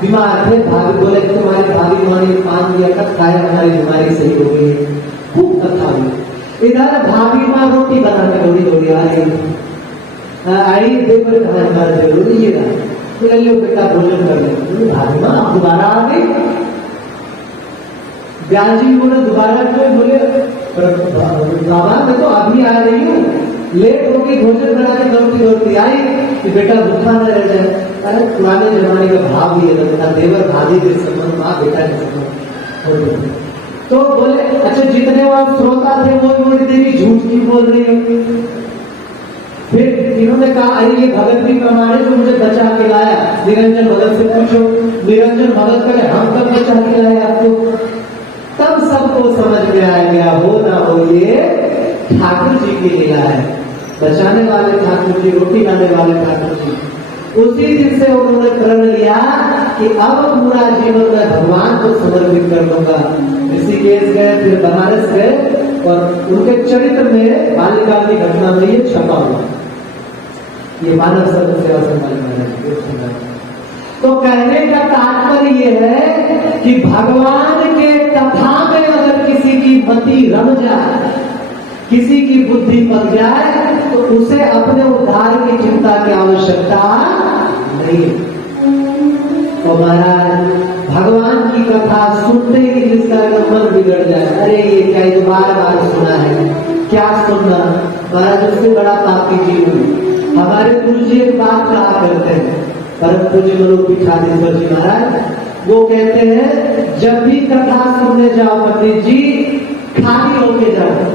बीमार थे, भाभी बोले तुम्हारी भाभी माँ ने पान दिया था, खाया, हमारी बीमारी सही हो गई। खूब कथा हुई। इधर भाभी माँ रोटी बना के दौड़ी आ रही, आई देखो कहा जरूरी ये रहा, लो बेटा भोजन कर ले। भाभी माँ आप दोबारा आ गई? व्यास जी बोले दोबारा क्यों? बोले बाबा मैं तो अभी आ रही हूँ, लेट हो गई, भोजन बना के दौड़ती आई कि बेटा भूखा न रह जाए। अरे पुराने जमाने का भाव भी है, देवर भाभी के संबंध, माँ बेटा के संबंध। तो बोले अच्छा जितने वहां श्रोता थे वो बोली देवी झूठ क्यों बोल रही है? फिर इन्होंने कहा अरे ये भगत भी प्रमाण है जो मुझे बचा के लाया, निरंजन भगत से पूछो। निरंजन भगत करे हम कब बचा के लाए आपको? तब सबको समझ में आ गया, हो ना हो ये ठाकुर जी की लीला है, बचाने वाले ठाकुर जी, रोटी लाने वाले ठाकुर जी। उसी दिन से उन्होंने प्रण लिया कि अब पूरा जीवन मैं भगवान को समर्पित कर दूंगा। ऋषिकेश गए, फिर बनारस गए, और उनके चरित्र में बाल्यकाल की घटना में ये छपा हुआ, ये मानव सर्व सेवा संभाल। तो कहने का तात्पर्य ये है कि भगवान के कथा में अगर किसी की मति रम जाए, किसी की बुद्धि पक जाए, तो उसे अपने उद्धार की चिंता की आवश्यकता नहीं। तो महाराज भगवान की कथा सुनते ही जिसका मन बिगड़ जाए, अरे ये क्या ये बार बार सुना है, क्या सुनना, महाराज उससे बड़ा पापी जीव हूँ। हमारे गुरु जी एक बात कहा करते हैं, परम पूज्य मनोपीठाधीश्वर जी महाराज, वो कहते हैं जब भी कथा सुनने जाओ पंडित जी, खाली होके जाओ,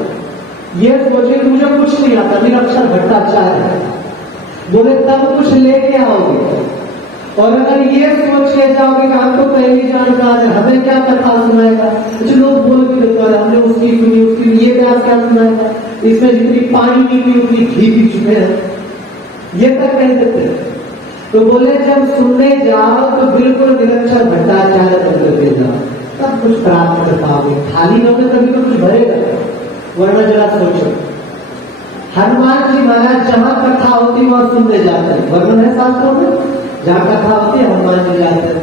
ये सोचे कि मुझे कुछ नहीं आता, निरक्षर भट्टाचार्य है, बोले तब कुछ लेके आओगे। और अगर ये सोच के जाओगे कि हम तो पहली जानकार है, हमें क्या कथा सुनाएगा, कुछ लोग बोल भी देते हैं हमने उसकी सुनी, उसकी ये व्यास क्या सुनाएगा, इसमें जितनी पानी नहीं पी उतनी घी पी चुके हैं, ये तक कह देते हैं। तो बोले जब सुनने जाओ तो बिल्कुल निरक्षर भट्टाचार्य बन करके जाओ, तब कुछ प्राप्त कर पाओगे। खाली होने कभी तो कुछ भरेगा, वरना जरा सोचो हनुमान जी महाराज जहां कथा होती वहां सुनने जाते हैं, वर्णन है शास्त्रों में, जहां कथा होती है हनुमान जी जाते हैं।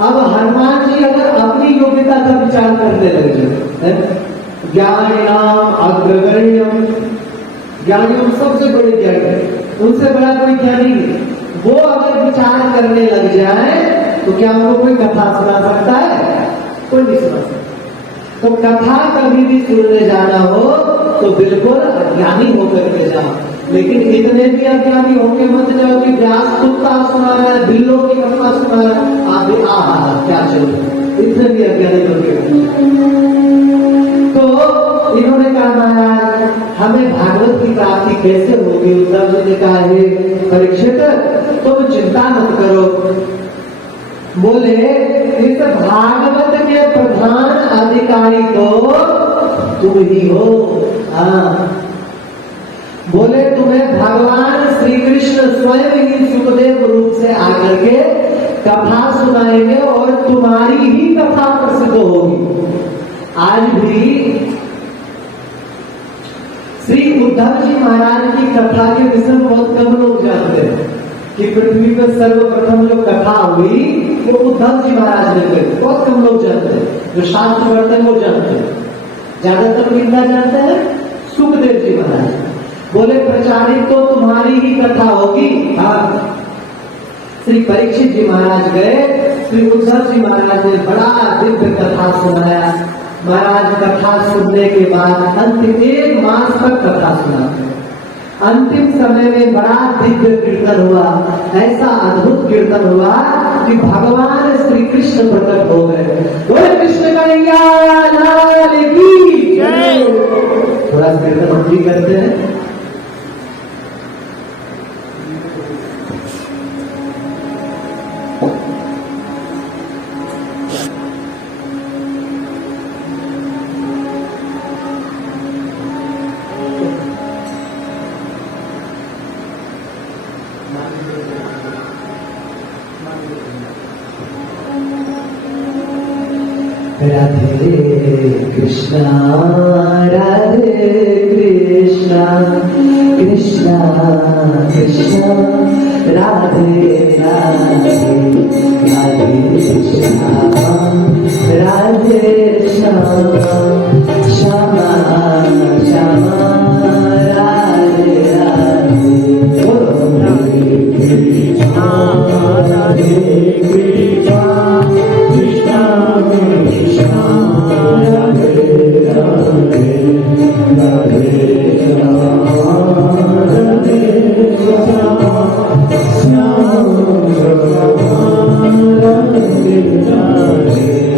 अब हनुमान जी अगर अपनी योग्यता का विचार करने लगे, ज्ञानिनाम अग्रगण्यम, ज्ञानियों सबसे बड़े ज्ञानी, उनसे बड़ा कोई ज्ञानी नहीं, वो अगर विचार करने लग जाए तो क्या उनको कोई कथा सुना सकता है? कोई नहीं सुना सकता। तो कथा कभी भी सुनने जाना हो तो बिल्कुल अज्ञानी होकर के जाओ, लेकिन इतने भी अज्ञानी होके मत जाओ कि व्यास कुत्ता सुना रहा है, बिल्लों की कथा सुना रहा है, आप भी क्या चल रहा है, इतने भी अज्ञानी होके। तो इन्होंने कहा महाराज हमें भागवत की प्राप्ति कैसे होगी? उद्धव जी ने कहा हे परीक्षित तुम चिंता मत करो, बोले इस भागवत के प्रधान अधिकारी तो तुम ही हो। हाँ, बोले तुम्हें भगवान श्री कृष्ण स्वयं ही सुखदेव रूप से आकर के कथा सुनाएंगे और तुम्हारी ही कथा प्रसिद्ध होगी। आज भी श्री उद्धव जी महाराज की कथा के विषय में बहुत कम लोग जानते हैं कि पृथ्वी पर सर्वप्रथम जो कथा हुई वो उद्धव जी महाराज ने कही, बहुत कम लोग जानते हैं, जो शास्त्र पढ़ते हैं वो जानते हैं, ज्यादातर कितना जानते हैं? सुखदेव जी महाराज। बोले प्रचारित तो तुम्हारी ही कथा होगी। हाँ, श्री परीक्षित जी महाराज गए, श्री उद्धव जी महाराज ने बड़ा दिव्य कथा सुनाया। महाराज कथा सुनने के बाद अंतिम 1 मास तक कथा सुनाते, अंतिम समय में बड़ा दिव्य कीर्तन हुआ, ऐसा अद्भुत कीर्तन हुआ कि भगवान श्री कृष्ण प्रकट हो गए। बोले कृष्ण कन्हैया लाल की जय। थोड़ा कीर्तन हम भी करते हैं। राधे कृष्णा राधे कृष्णा कृष्णा कृष्णा राधे राधे राधे कृष्णा राधे श्यामा श्यामा श्यामा राधे राधे कृष्णा राधे कृष्णा कृष्णा कृष्णा राधे राधे राधे श्यामा राधे श्यामा श्यामा राधे राधे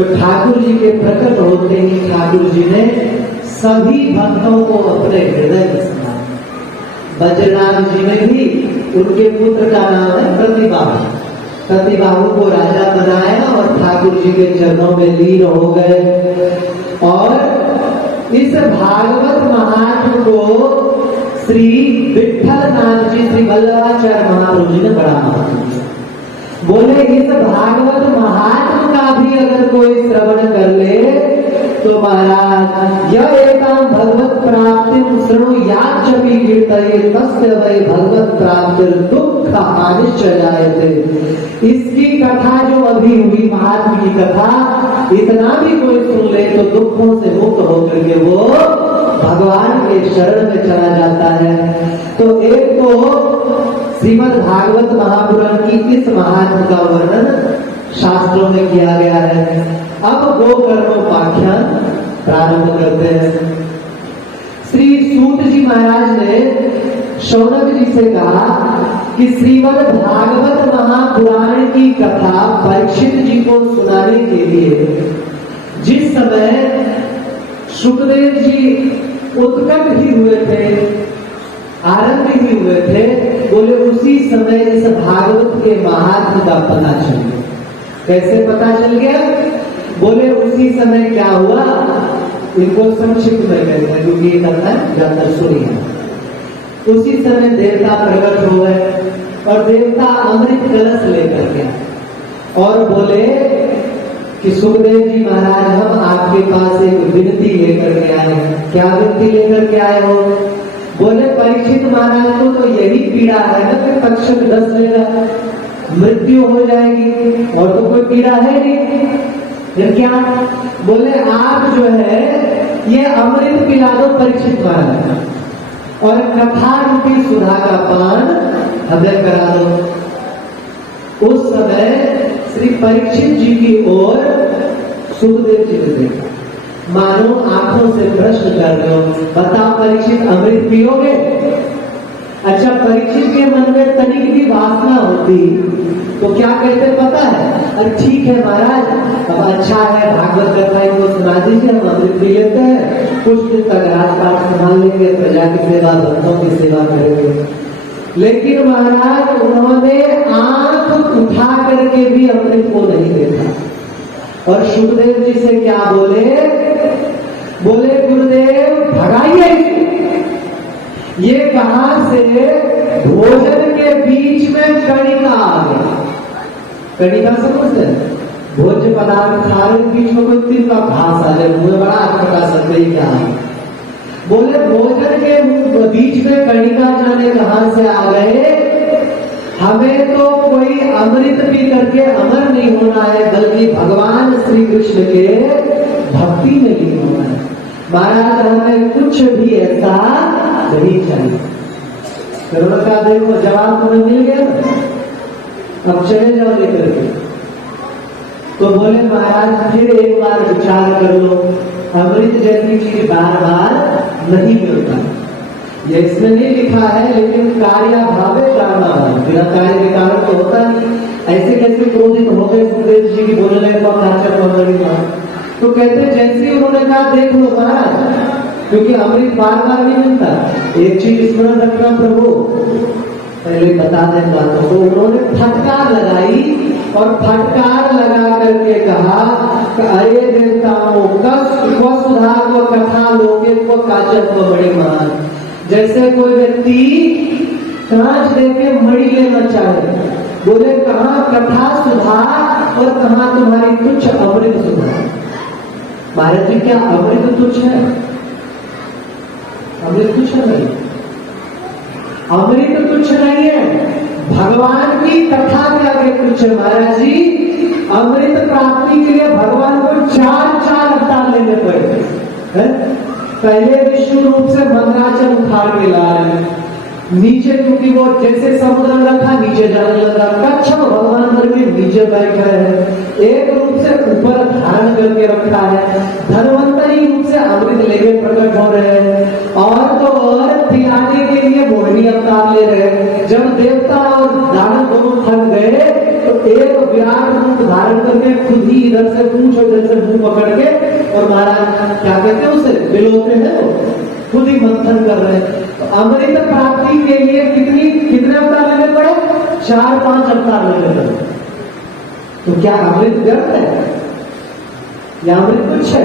तो ठाकुर जी के प्रकट होते ही ठाकुर जी ने सभी भक्तों को अपने हृदय में समाया। बद्रीनाथ जी ने भी, उनके पुत्र का नाम है प्रतिबाहु, प्रतिबाहु को राजा बनाया और ठाकुर जी के चरणों में लीन हो गए। और इस भागवत महात्म को श्री विठल नाथ जी, श्री वल्लभाचार्य महाप्रभु जी ने बड़ा महत्व दिया। बोले इस भागवत महात्म का भी अगर कोई श्रवण कर ले तो महाराज यह एकाम भगवत प्राप्ति श्रृणु याचपि कीर्तये तस्य वै भगवत प्राप्ति दुख अनिश्चय जायते। इसकी कथा जो अभी हुई महात्मा की कथा, इतना भी कोई सुन ले तो दुखों से मुक्त होकर के वो भगवान के शरण में चला जाता है। तो एक तो श्रीमद् भागवत महापुराण की इस महात्मा का वर्णन शास्त्रों में किया गया है। अब गोकर्णोपाख्यान प्रारंभ करते हैं। श्री सूत जी महाराज ने शौनक जी से कहा कि श्रीमद् भागवत महापुराण की कथा परीक्षित जी को सुनाने के लिए जिस समय सुखदेव जी उत्कट ही हुए थे, आरंभ ही हुए थे, बोले उसी समय इस भागवत के महात्म का पता चल गया। कैसे पता चल गया? बोले उसी समय क्या हुआ, इनको संक्षिप्त में कहते हैं क्योंकि ये करना ज्यादा सुनिए। उसी समय देवता प्रकट हो गए और देवता अमृत कलश लेकर के और बोले कि सुखदेव जी महाराज हम आपके पास एक विनती लेकर के आए हैं। क्या विनती लेकर के आए हो? बोले परीक्षित महाराज को तो यही पीड़ा है ना कि तक्षक डस लेगा, मृत्यु हो जाएगी, और तो कोई पीड़ा है नहीं। फिर क्या? बोले आप जो है ये अमृत पिला दो परीक्षित महाराज और कथा रूपी सुधा का पान हमें करा दो। उस समय श्री परीक्षित जी की ओर सुखदेव जी ने देखा, मानो आंखों से प्रश्न कर रहे हो, बताओ परीक्षित अमृत पियोगे? अच्छा, परीक्षित के मन में तनिक भी वासना होती तो क्या कहते पता है? अरे ठीक है महाराज, अब अच्छा है भागवत कथा इनको सुना दीजिए, हम अमृत पी लेते हैं, कुछ दिन तक राजपाट संभाल लेंगे, प्रजा की सेवा, भक्तों की सेवा करेंगे। लेकिन महाराज उन्होंने आंख उठा करके भी अमृत को नहीं देखा और सुखदेव जी से क्या बोले? बोले गुरुदेव भगाइए, ये कहां से भोजन के बीच में कणिका आ गया। कणिका समझते हैं? भोज्य पदार्थ खा रहे बीच में कोई तिल का घास आ जाए, मुझे बड़ा अच्छा सकते ही क्या है। बोले भोजन के बीच में कणिका जाने कहां से आ गए? हमें तो कोई अमृत पी करके अमर नहीं होना है, बल्कि भगवान श्री कृष्ण के भक्ति में लीन होना है। महाराज हमें कुछ भी ऐसा नहीं चाहिए। का देखो जवाब तुम्हें मिल गया, अब चले जाओ लेकर के। तो बोले महाराज फिर एक बार विचार कर लो, अमृत जैसी चीज बार बार नहीं मिलता। ये इसमें नहीं लिखा है, लेकिन कार्य भावे कारण, बिना कार्य के कारण तो होता नहीं। ऐसे कैसे क्रोधित हो गए सुखदेव जी की बोलने पर? तो कहते जैसे उन्होंने कहा देख लो महाराज, क्योंकि अमृत बार बार नहीं मिलता। एक चीज स्मरण रखना प्रभु, पहले बता दें बातों को। उन्होंने फटकार लगाई और फटकार लगा करके कहा कि अरे देवताओं को सुधा को कथा लोके को काचन को बड़ी मान। जैसे कोई व्यक्ति कांच देके मणि लेना चाहे, बोले कहां कथा सुधा और कहां तुम्हारी तुच्छ अमृत सुधा। महाराज जी क्या अमृत तुच्छ है? अमृत तुच्छ नहीं, अमृत तुच्छ नहीं है, भगवान की कथा के आगे तुच्छ है। महाराज जी अमृत प्राप्ति के लिए भगवान को 4 अवतार लेने पड़े। पहले विष्णु रूप से मंदराचल उखाड़ के ला रहे, नीचे क्योंकि वो जैसे समुद्र में रखा नीचे जाने लगा, कच्छ भगवान करके नीचे बैठे हैं। एक रूप से ऊपर धारण करके रखा है, धनवंतरी रूप से अमृत लेके प्रकट हो रहे हैं, और तो और पिलाने के लिए मोहिनी अवतार ले रहे हैं। जब देवता और दानव दोनों थक गए तो एक विराट रूप धारण करके खुद ही इधर से पूंछ और इधर से मुंह पकड़ के, और महाराज क्या कहते हैं उसे, बिलोते हैं, वो खुद ही मंथन कर रहे हैं। तो अमृत प्राप्ति के लिए कितने अवतार लेने पड़े? 4-5 अवतार लेने पड़े। तो क्या अमृत व्यर्थ है या अमृत तुच्छ है?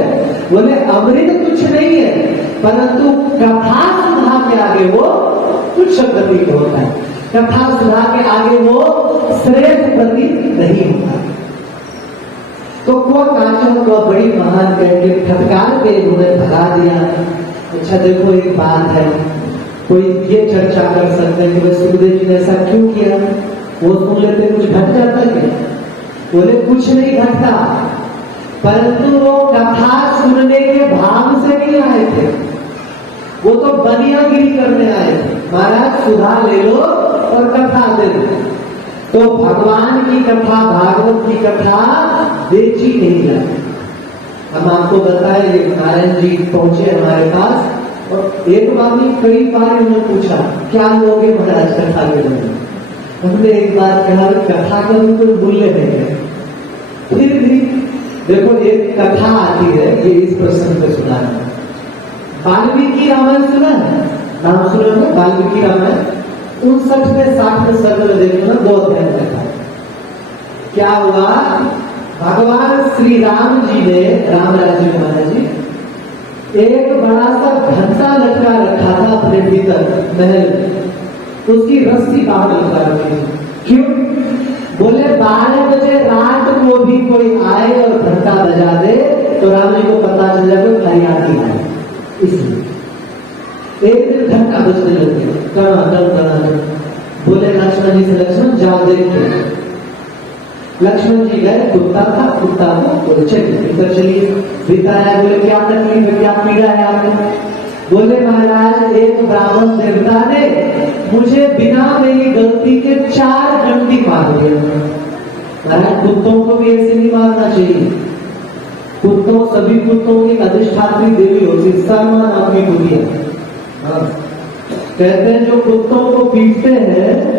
बोले अमृत तुच्छ नहीं है, परंतु कथा सुधा के आगे वो तुच्छ प्रतीत होता है। कथा सुधा के आगे वो श्रेष्ठ प्रतीत नहीं होता। तो को कांचन को बड़ी महान करके फटकार के उन्हें भगा दिया। अच्छा देखो एक बात है, कोई ये चर्चा कर सकते हैं कि सुखदेव जी ने ऐसा क्यों किया, वो सुन लेते कुछ घट जाता है? बोले कुछ नहीं घटता, परंतु वो कथा सुनने के भाव से नहीं आए थे, वो तो बनियागिरी करने आए थे। महाराज सुधा ले लो और कथा दे दो। तो भगवान की कथा, भागवत की कथा बेची नहीं जाती। हम आपको बताएं, नारायण जी पहुंचे हमारे पास और एक बार नहीं कई बार उन्होंने पूछा क्या लोगे महाराज कथा के लिए। हमने एक बार कहा कथा का भी कोई मूल्य नहीं है। फिर भी देखो एक कथा आती है, ये इस प्रसंग पे सुना है। वाल्मीकि रामायण सुना है? नाम सुना है वाल्मीकि रामायण? 59-60 सर्ग में देखो ना, 2 अध्याय कथा। क्या हुआ, भगवान श्री राम जी ने, राम राज्य महाराज जी, एक बड़ा सा घंटा लटका रखा था अपने भीतर महल में। उसकी रस्सी बाहर लटका रखी थी। क्यों? बोले 12 बजे रात को भी कोई आए और घंटा बजा दे तो राम जी को पता चल जाए कि भाई आती है। इसलिए एक दिन घंटा बजने लगे, टन। बोले लक्ष्मण जी से, लक्ष्मण जाओ देखते। लक्ष्मण जी गए, कुत्ता था, कुत्ता को बोले चलिए भीतर चलिए। भीतर आया, बोले क्या तकलीफ है, क्या पीड़ा है आपको? बोले महाराज एक ब्राह्मण देवता ने मुझे बिना मेरी गलती के 4 डंडी मार दिया। महाराज कुत्तों को भी ऐसे नहीं मारना चाहिए। कुत्तों, सभी कुत्तों की अधिष्ठात्री देवी होती है, शर्मा नाम की कुतिया। कहते हैं जो कुत्तों को पीटते हैं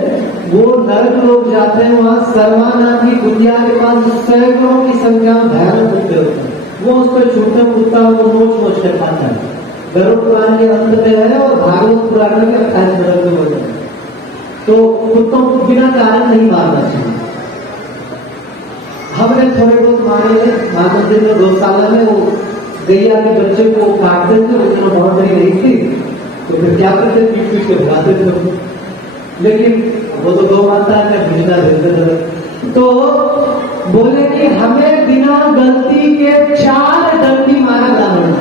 वो नरक लोग जाते हैं, वहां शर्मा नाम की कुतिया के पास सैकड़ों की संख्या में भयानक कुत्ते होते हैं। वो उस पर छूटते कुत्ता को नोच कर खाता है। गरुड़ पुराण के अंत में है और भागवत पुराण में 28 नंबर में होता है। तो कुत्तों को बिना कारण नहीं मारना चाहिए। हमने थोड़े बहुत मारे थे, मंदिर में गौशाला में वो गैया के बच्चे को काटते थे, उसमें बहुत बड़ी नहीं थी, तो फिर क्या करते, पीट के भगाते थे। लेकिन वो तो गौ माता है, भूजना देते थे। तो बोले कि हमें बिना गलती के 4 डंडी मारा ब्राह्मण।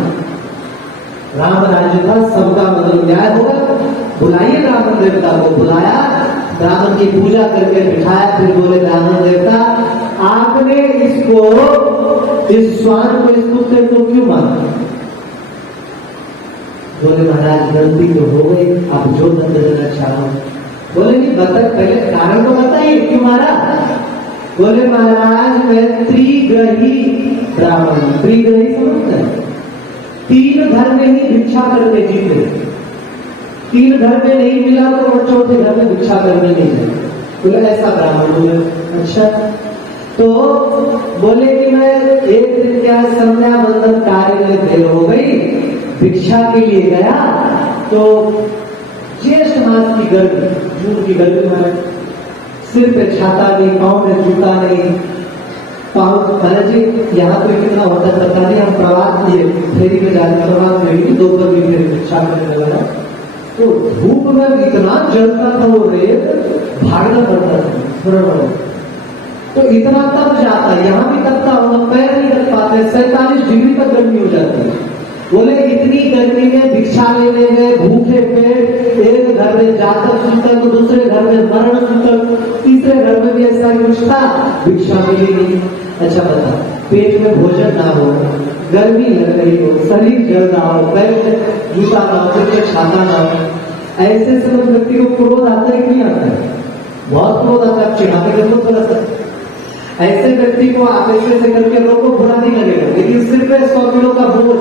राम राज्य था, सबका मतलब न्याय होगा। बुलाइए ब्राह्मण देवता को। बुलाया, ब्राह्मण की पूजा करके बिठाया। फिर बोले ब्राह्मण देवता आपने इसको, इस श्वान को, इस कुत्ते को क्यों मारा? बोले महाराज गलती तो हो गई, आप जो दंड देना चाहो। बोले नहीं बता, पहले कारण तो बताइए क्यों मारा? बोले महाराज मैं त्रिग्रही ब्राह्मण। त्रिग्रही समझते हैं? 3 घर में ही भिक्षा करके जीते। 3 घर में नहीं मिला तो वो चौथे घर में भिक्षा करने नहीं जाए। बोले ऐसा ब्राह्मण। बोले अच्छा। तो बोले कि मैं एक दिन क्या संध्या बंधन कार्य में देर हो गई, भिक्षा के लिए गया तो ज्येष्ठ मास की गर्मी, जून की गर्मी में सिर पे छाता नहीं, पाँव में जूता नहीं, पाँव महाराज जी यहाँ पे कितना होता है पता नहीं। हम प्रवास ये फेरी में जाते, प्रवास में दोपहर भी फिर भिक्षा करने लगा तो धूप में इतना जलता था वो रेत, भागना पड़ता था। तो इतना तप जाता, यहाँ भी तपता होगा, पैर नहीं रख पाते, 47 डिग्री तक गर्मी हो जाती है। बोले इतनी गर्मी में भिक्षा लेने गए, भूखे पेट, एक घर में जातक सूतक, तो दूसरे घर में मरण सूतक, तीसरे घर में भी ऐसा कुछ था, भिक्षा मिली नहीं। अच्छा बता, पेट में भोजन ना हो, गर्मी लग रही हो, शरीर जल रहा हो, पैर में जूता ना हो, सिर पे छाता ना हो, ऐसे समय व्यक्ति को क्रोध आता है कि नहीं आता है? बहुत क्रोध आता है। चिढ़ाते देखो थोड़ा सा, ऐसे व्यक्ति को आप ऐसे से करके रोको, बुरा नहीं लगेगा। लेकिन सिर पे 100 किलो का बोझ,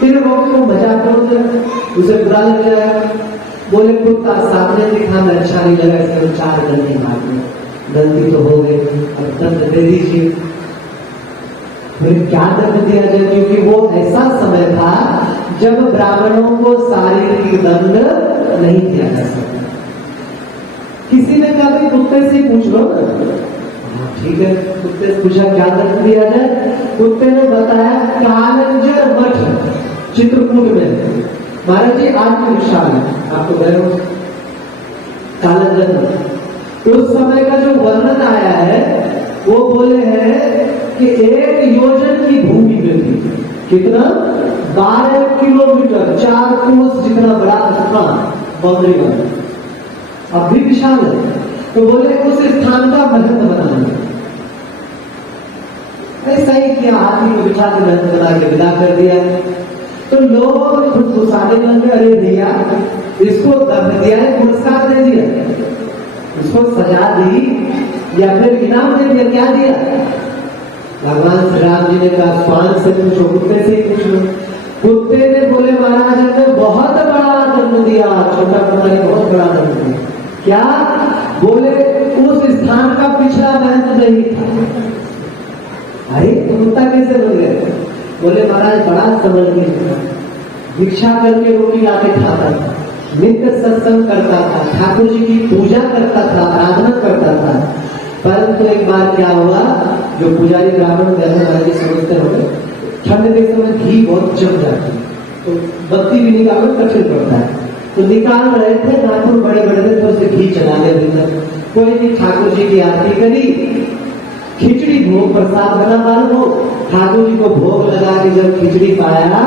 फिर रोको को मजाक करोगे, उसे बुरा लग जाएगा। बोले कुत्ता सामने दिखा में अच्छा नहीं लगा, इसको 4 डंडी मार दिया। गलती तो हो गई, अब दंड दे दीजिए। फिर क्या दंड दिया जाए, क्योंकि वो ऐसा समय था जब ब्राह्मणों को शारीरिक दंड नहीं दिया जा सकता। किसी ने कहा कि कुत्ते से पूछ लो ना, ठीक है, कुत्ते से पूछा क्या दंड दिया जाए। कुत्ते ने बताया कालंजर मठ चित्रकूट में, महाराज जी आज भी विशाल है, आपको गए हो कालंजर मठ। उस समय का जो वर्णन आया है वो बोले हैं कि 1 योजन की भूमि में थी, कितना 12 किलोमीटर 4 कोस जितना बड़ा स्थान बाउंड्री वाला, अब भी विशाल है। तो बोले उस स्थान का महल बनाना। ऐसा ही किया, हाथी को बिठा के महल बना के विदा कर दिया। तो लोगों ने खुद गुस्साने लगे, अरे भैया इसको दंड दिया है, पुरस्कार दे दिया, इसको सजा दी या फिर इनाम दे दिया, क्या दिया? भगवान श्री राम जी ने कहा स्वान से पूछो, कुत्ते से ही पूछ लो। कुत्ते ने बोले महाराज ने बहुत बड़ा दंड दिया, छोटा कुमारी बहुत बड़ा दंड दिया। क्या? बोले उस स्थान का पिछला महल नहीं था। अरे कुत्ता कैसे बन गए? बोले महाराज बड़ा समझ भिक्षा करके रोटी लाके खाता था, नित्य सत्संग करता था, ठाकुर जी की पूजा करता था, आराधना करता था। परंतु एक बार क्या हुआ, जो पुजारी ब्राह्मण वैसे समझते होंगे, ठंड के समय घी बहुत जम जाती है, तो बत्ती भी निकालना कठिन पड़ता है। तो निकाल रहे थे, नाखून बड़े बड़े थे, तो उसे घी चला लिया भीतर। कोई नहीं, ठाकुर जी की आरती करी, खिचड़ी भोग प्रसाद बना मालूम हो, ठाकुर जी को भोग लगा के जब खिचड़ी पाया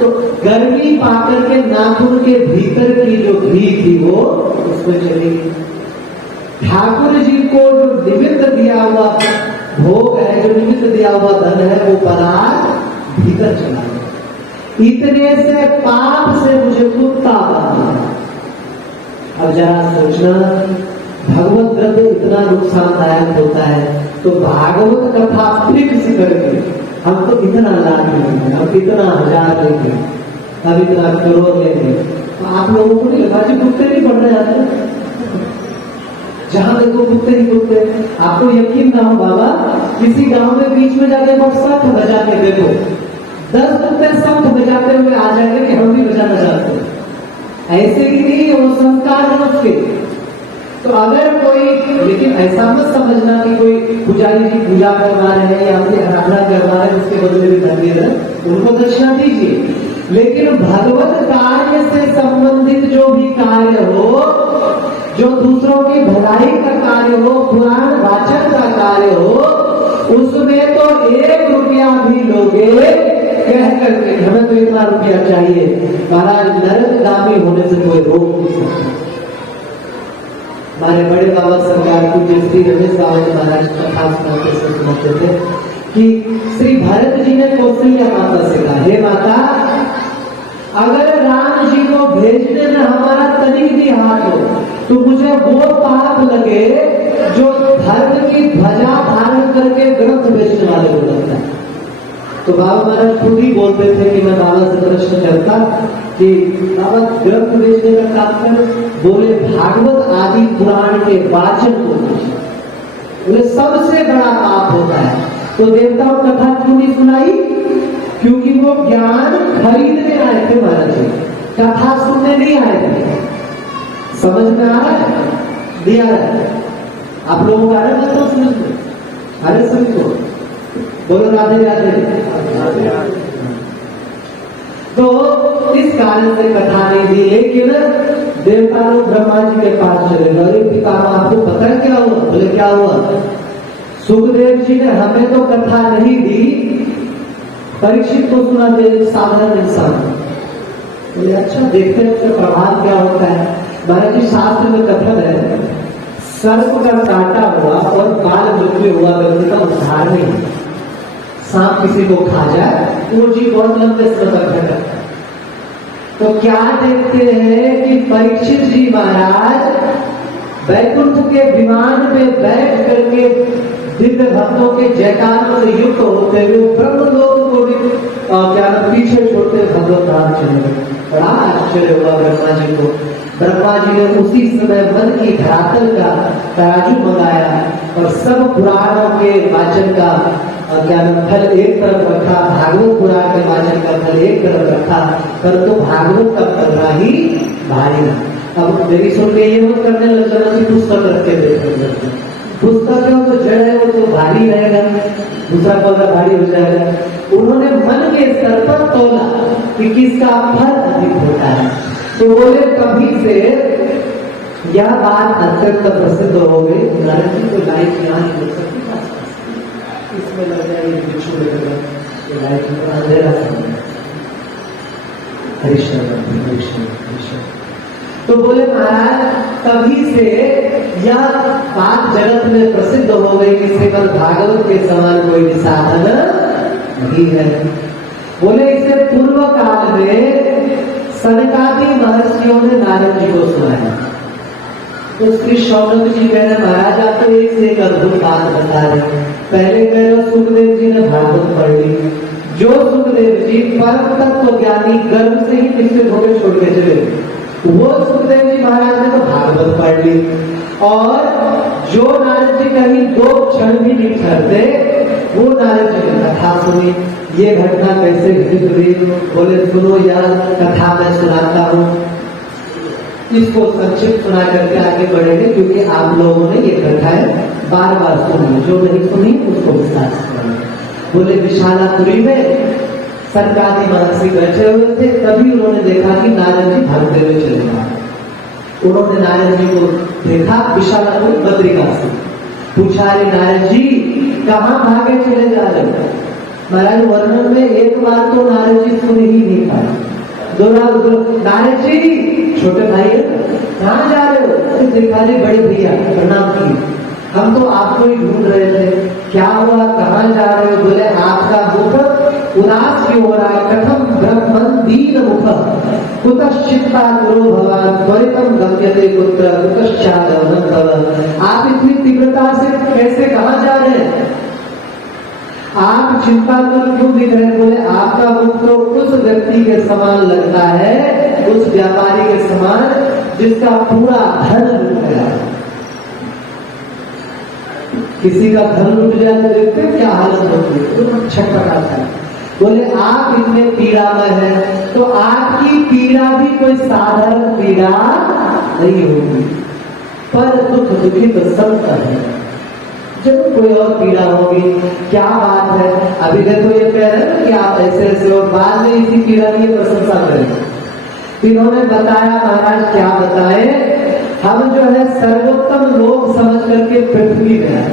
तो गर्मी पाकर के नाखून के भीतर की जो घी थी वो उसमें चली गई। ठाकुर जी को जो निमित्त दिया हुआ भोग है, जो निमित्त दिया हुआ धन है, वो पदार्थ भीतर चला गया। इतने से पाप से मुझे कुत्ता बना। अब जरा सोचना, भगवत द्रव्य इतना नुकसानदायक होता है, तो भागवत कथा फिक्स करके हम तो इतना लाभ लेंगे, हम इतना 1000 लेंगे, अब इतना करोड़ लेंगे। तो आप लोगों को नहीं लगा जी कुत्ते नहीं पढ़ने आते, जहां देखो कुत्ते ही कुत्ते। आपको यकीन ना हो बाबा, किसी गांव में बीच में जाके शंख बजा के देखो, 10 कुत्ते शंख बजाते हुए आ जाएंगे कि हम भी बजाना चाहते हैं। ऐसे ही नहीं, वो संस्कार है उसके। तो अगर कोई, लेकिन ऐसा मत समझना कि कोई पुजारी जी पूजा करवा रहे हैं या अपनी आराधना करवा रहे हैं उसके बदले भी धन दे रहे हैं, उनको दक्षिणा दीजिए। लेकिन भगवत कार्य से संबंधित जो भी कार्य हो, जो दूसरों की भलाई का कार्य हो, पुराण वाचन का कार्य हो, उसमें तो 1 रुपया भी लोगे कह करके हमें तो इतना रुपया चाहिए। महाराज नरकगामी होने से कोई रोक नहीं सकता। हमारे बड़े बाबा सरकार की श्री रमेश बाबा जी महाराज कथा सुनाते थे कि श्री भरत जी ने कौशल्या माता से कहा, हे माता, अगर राम जी को भेजने में हमारा तनिक भी हाथ हो तो मुझे वो पाप लगे जो धर्म की ध्वजा धारण करके ग्रंथ बेचने वाले को लगता है। तो बाबा महाराज खुद ही बोलते थे कि मैं बाबा से प्रश्न करता कि बाबा ग्रंथ बेचने का काम कर, बोले भागवत आदि पुराण के वाचन को बोले सबसे बड़ा पाप होता है। तो देवताओं कथा क्यों नहीं सुनाई? क्योंकि वो ज्ञान खरीदने आए थे महाराज जी, कथा सुनने नहीं आए थे। समझ में आ रहा है? दिया है आप लोगों का? अरे तो समझ लो, अरे समझो, बोलो राधे राधे। तो इस कारण से कथा नहीं दी, लेकिन देवता लोग ब्रह्मा जी के पास चले गए, पिता आपको पता है क्या हुआ? बोले क्या हुआ? सुखदेव जी ने हमें तो कथा नहीं दी, परीक्षित को सुना दे, साधारण इंसान। बोले अच्छा, देखते हैं उसका प्रभाव क्या होता है। महाराज जी शास्त्र में कथन है, सर्प का काटा हुआ और काल मृत्यु हुआ व्यक्ति का उद्धार नहीं है। सांप किसी को खा जाए वो जी बहुत लंबे समय तक है। तो क्या देखते हैं कि परीक्षित जी महाराज वैकुंठ के विमान पे बैठ करके दिव्य भक्तों के जयकारों से युक्त होते हुए ब्रह्मलोक को भी क्या पीछे छोड़ते भगवत धाम चले गए। बड़ा आश्चर्य हुआ ब्रह्मा जी को। ब्रह्मा जी ने उसी समय मन की धरातल का तराजू मंगाया और सब पुराणों के वाचन का क्या फल एक तरफ रखा, भागवत पुराण के वाचन का फल एक तरफ रखा, परंतु भागवत का पलड़ा ही भारी था। अब मेरी सुन के ये मत करने लग जाना कि पुस्तक रख के देखने, पुस्तक है तो जड़ है, वो तो भारी रहेगा, दूसरा पौधा भारी हो जाएगा। उन्होंने मन के स्तर पर तोला कि किसका फल अधिक होता है। तो बोले कभी से यह बात अत्यंत प्रसिद्ध हो गई। नारद जी को लाइट यहाँ नहीं हो सकती, इसमें लग जाएगी बिच्छू लगेगा, तो लाइट में अंधेरा समय। कृष्ण कृष्ण कृष्ण। तो बोले महाराज तभी से यह बात जगत में प्रसिद्ध हो गई कि श्रीमद् भागवत के समान कोई भी साधन नहीं है। बोले इससे पूर्व काल में सनकादि महर्षियों ने नारद जी को सुनाया। तो श्री शौनक जी कह रहे महाराज आप तो एक से एक अद्भुत बात बता रहे। पहले कह रहे सुखदेव जी ने भागवत पढ़ ली, जो सुखदेव जी परम तत्व ज्ञानी गर्भ से ही निश्चित होकर छोड़ के चले, वो सुखदेव जी महाराज ने तो भागवत पढ़ ली। और जो नारद जी कहीं दो क्षण भी नहीं ठहरते, वो नारद जी ने कथा सुनी। ये घटना कैसे घटित हुई? बोले सुनो यार, कथा मैं सुनाता हूँ, इसको संक्षिप्त सुना करके आगे बढ़ेंगे, क्योंकि आप लोगों ने ये कथाएं बार बार सुनी, जो नहीं सुनी उसको विस्तार से सुना। बोले विशालापुरी में सनकादि महर्षि बैठे हुए थे, तभी उन्होंने देखा कि नारद जी भागते हुए चले गए। उन्होंने नारद जी को देखा विशालापुरी बद्रिका से, पूछा रे नारद जी कहाँ भागे चले जा रहे हो? महाराज वर्णन में एक बार तो नारद जी सुन ही नहीं पाए, नारद जी छोटे भाई कहाँ जा रहे हो? देखा रे बड़े भैया प्रणाम की, हम तो आपको ही ढूंढ रहे थे, क्या हुआ कहाँ जा रहे हो? बोले आपका मुख उदास क्यों हो रहा है? कथम ब्रह्मन दीन मुख कुतश्चित्ता गुरु भगवान त्वरितम गम्यते पुत्र कुतश्चादवनं तव। आप इतनी तीव्रता से कैसे कहाँ जा रहे हैं? आप चिंता तो क्यों दिख रहे? बोले आपका मुख तो उस व्यक्ति के समान लगता है, उस व्यापारी के समान जिसका पूरा धन लूट गया। किसी का धन लूट जाए तो देखते क्या हालत होती है, तो छटपटाता है। बोले आप इतने पीड़ा में हैं, तो आपकी पीड़ा भी कोई साधारण पीड़ा नहीं होगी, पर दुख दुखित संत है, जब कोई और पीड़ा होगी। क्या बात है? अभी देखो ये कह रहे हैं कि आप ऐसे ऐसे हो, बाद में इसी पीड़ा की प्रशंसा करें। इन्होंने बताया महाराज क्या बताए, हम जो है सर्वोत्तम लोक समझ करके पृथ्वी में है,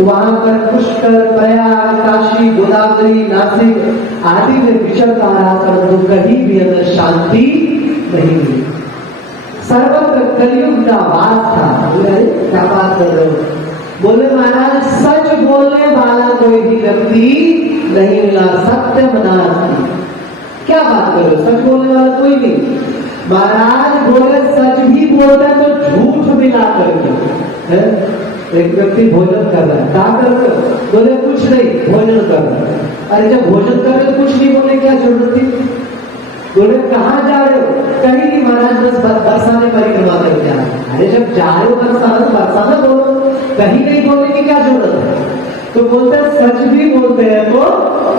वहां पर पुष्कर प्रयाग काशी गोदावरी नासिक आदि में विचरता रहा, परंतु कहीं भी अंदर शांति नहीं हुई। सर्वत्र कलयुग का वास था। क्या बात कर रहे हो? बोले महाराज सच बोलने वाला कोई भी व्यक्ति नहीं मिला, सत्य मनाती। क्या बात कर रहे हो? सच बोलने वाला कोई नहीं। महाराज बोले सच भी बोलता तो झूठ मिला करके। एक व्यक्ति भोजन कर रहा है, क्या कर रहे हो? बोले कुछ नहीं, भोजन कर रहा है। अरे जब भोजन कर रहे हो कुछ नहीं बोले, क्या जरूरत थी? बोले कहाँ जा रहे हो? कहीं नहीं महाराज, बस बरसाने परिक्रमा करके आ रहे हैं। अरे जब जा रहे हो बरसाना बोलो, कहीं नहीं बोलने की क्या जरूरत है? तो बोलते हैं सच भी बोलते हैं तो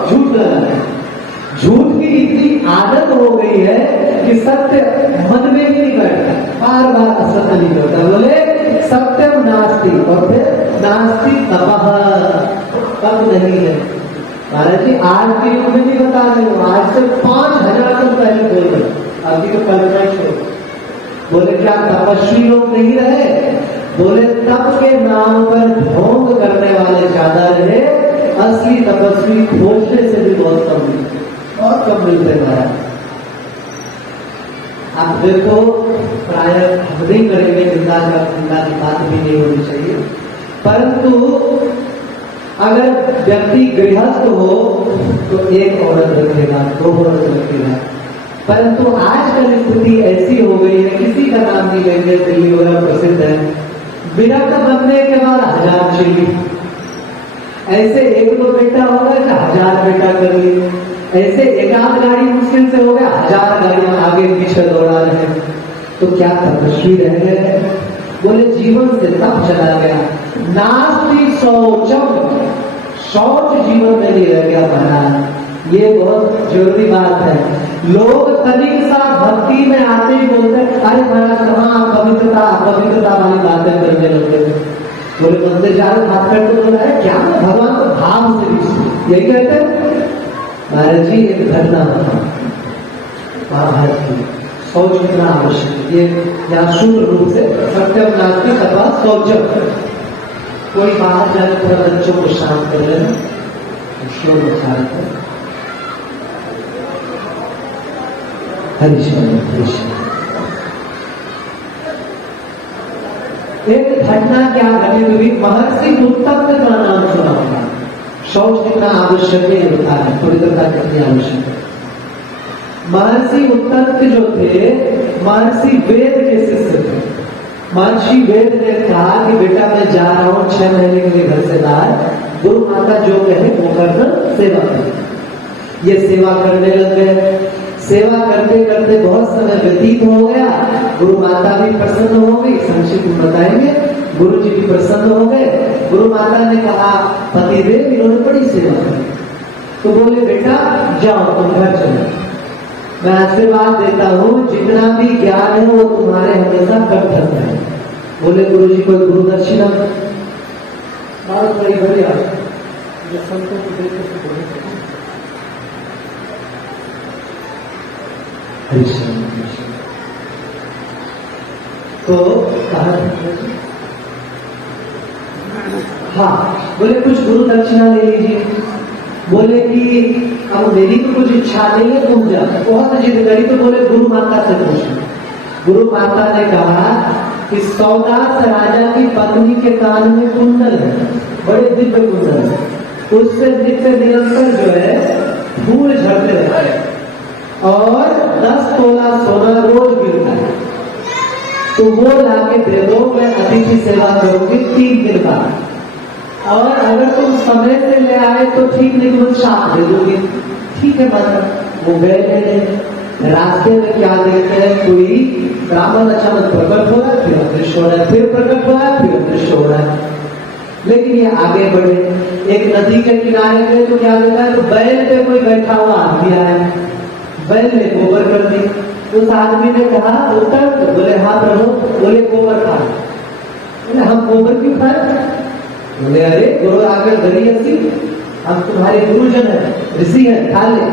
झूठ लगा है। झूठ की इतनी आदत हो गई है कि सत्य मन में ही नहीं बैठता, बार बार असत्य नहीं करता। बोले सत्यम नास्ति, और फिर नास्ति तपः, तप नहीं है। महाराज जी आज के युग में नहीं बता रहे हो, आज से 5000 साल पहले बोल रहे, अभी तो कल्पना छोड़ो। बोले क्या तपस्वी लोग नहीं रहे? बोले तप के नाम पर ढोंग करने वाले ज्यादा रहे, असली तपस्वी खोजने से भी बहुत कम मिलते, बहुत कम मिलते महाराज। आप देखो प्राय हम नहीं करेंगे, निंदा की बात भी नहीं होनी चाहिए, परंतु अगर व्यक्ति गृहस्थ हो तो एक औरत रखेगा, 2 औरत रखेगा, परंतु आजकल स्थिति ऐसी हो गई है, किसी का नाम नहीं लेंगे, दिल्ली वगैरह प्रसिद्ध है, विरक्त बनने के बाद 1000 चाहिए। ऐसे 1-2 बेटा होगा तो 1000 बेटा कर लिए, ऐसे एकाध गाड़ी मुश्किल से हो गया, 1000 गाड़ियां आगे पीछे दौड़ा रहे। तो क्या तपस्वी रह गए? बोले जीवन से तप चला गया। नास्ति शौचम, शौच जीवन में नहीं रह गया महाराज। ये बहुत जरूरी बात है। लोग तनिक सा भक्ति में आते ही बोलते हैं अरे महाराज कहाँ पवित्रता अपवित्रता वाली बातें करने लगते हैं। बोले मंदिर जा रहे हाथ पैर तो बोला है क्या मैं भगवान को भाव से भी यही कहते हैं। महाराज जी एक घटना महाभारत की, शौच कितना आवश्यक है ये यहाँ शुद्ध रूप से सत्यम नास्ति तथा शौचम। कोई बाहर जाकर थोड़ा बच्चों को शांत कर लेना, शोर शांत कर। एक घटना क्या घटित हुई, महर्षि उत्तम का नाम सुना होगा। शौच कितना आवश्यक है होता है, पवित्रता कितनी आवश्यक है। महर्षि उत्तम जो थे महर्षि वेद के शिष्य थे। महर्षि वेद ने कहा कि बेटा मैं जा रहा हूं 6 महीने के लिए घर से बाहर, गुरु माता जो कहे वो करना, सेवा कर। ये सेवा करने लग गए। सेवा करते करते बहुत समय व्यतीत हो गया। गुरु माता भी प्रसन्न हो गई, संक्षिप्त में बताएंगे। गुरु जी भी प्रसन्न हो गए। गुरु माता ने कहा पतिदेव इन्होंने बड़ी सेवा की, तो बोले बेटा जाओ तुम घर चलो, मैं आशीर्वाद देता हूँ जितना भी ज्ञान है वो तुम्हारे हमेशा कठिन है। बोले गुरु जी कोई गुरु दक्षिणा? बात बड़ी बढ़िया, संतों को देख तो हाँ बोले कुछ गुरु दक्षिणा ले लीजिए। बोले कि अब मेरी तो कुछ इच्छा नहीं है, तुम जा। बहुत जिद करी तो बोले गुरु माता से पूछो। गुरु माता ने कहा कि सौदास राजा की पत्नी के कान में कुंडल है, बड़े दिव्य कुंडल है, उससे नित्य निरंतर जो है फूल झड़ते रहते हैं और 10 तोला सोना रोज गिरता है। तो वो लाके दे दो, मैं अतिथि सेवा करूंगी 3 दिन बाद, और अगर तुम समय से ले आए तो ठीक, नहीं तो शाम दे दोगे। ठीक है माता। वो गए लेने। रास्ते में क्या देखते हैं, कोई ब्राह्मण अचानक प्रकट हो रहा है, फिर अदृश्य हो रहा है, फिर प्रकट हो रहा है, फिर अदृश्य हो रहा है। लेकिन ये आगे बढ़े, एक नदी के किनारे में तो क्या देखा है, तो बैल पे कोई बैठा हुआ आदमी आया। बैल ने गोबर कर दी। उस आदमी ने कहा उत्तर, बोले हाँ प्रभु। बोले गोबर खा। बोले हम गोबर क्यों खाए? बोले अरे गुरु आकर गरी ऐसी, हम तुम्हारे गुरुजन है, ऋषि है, खा ले।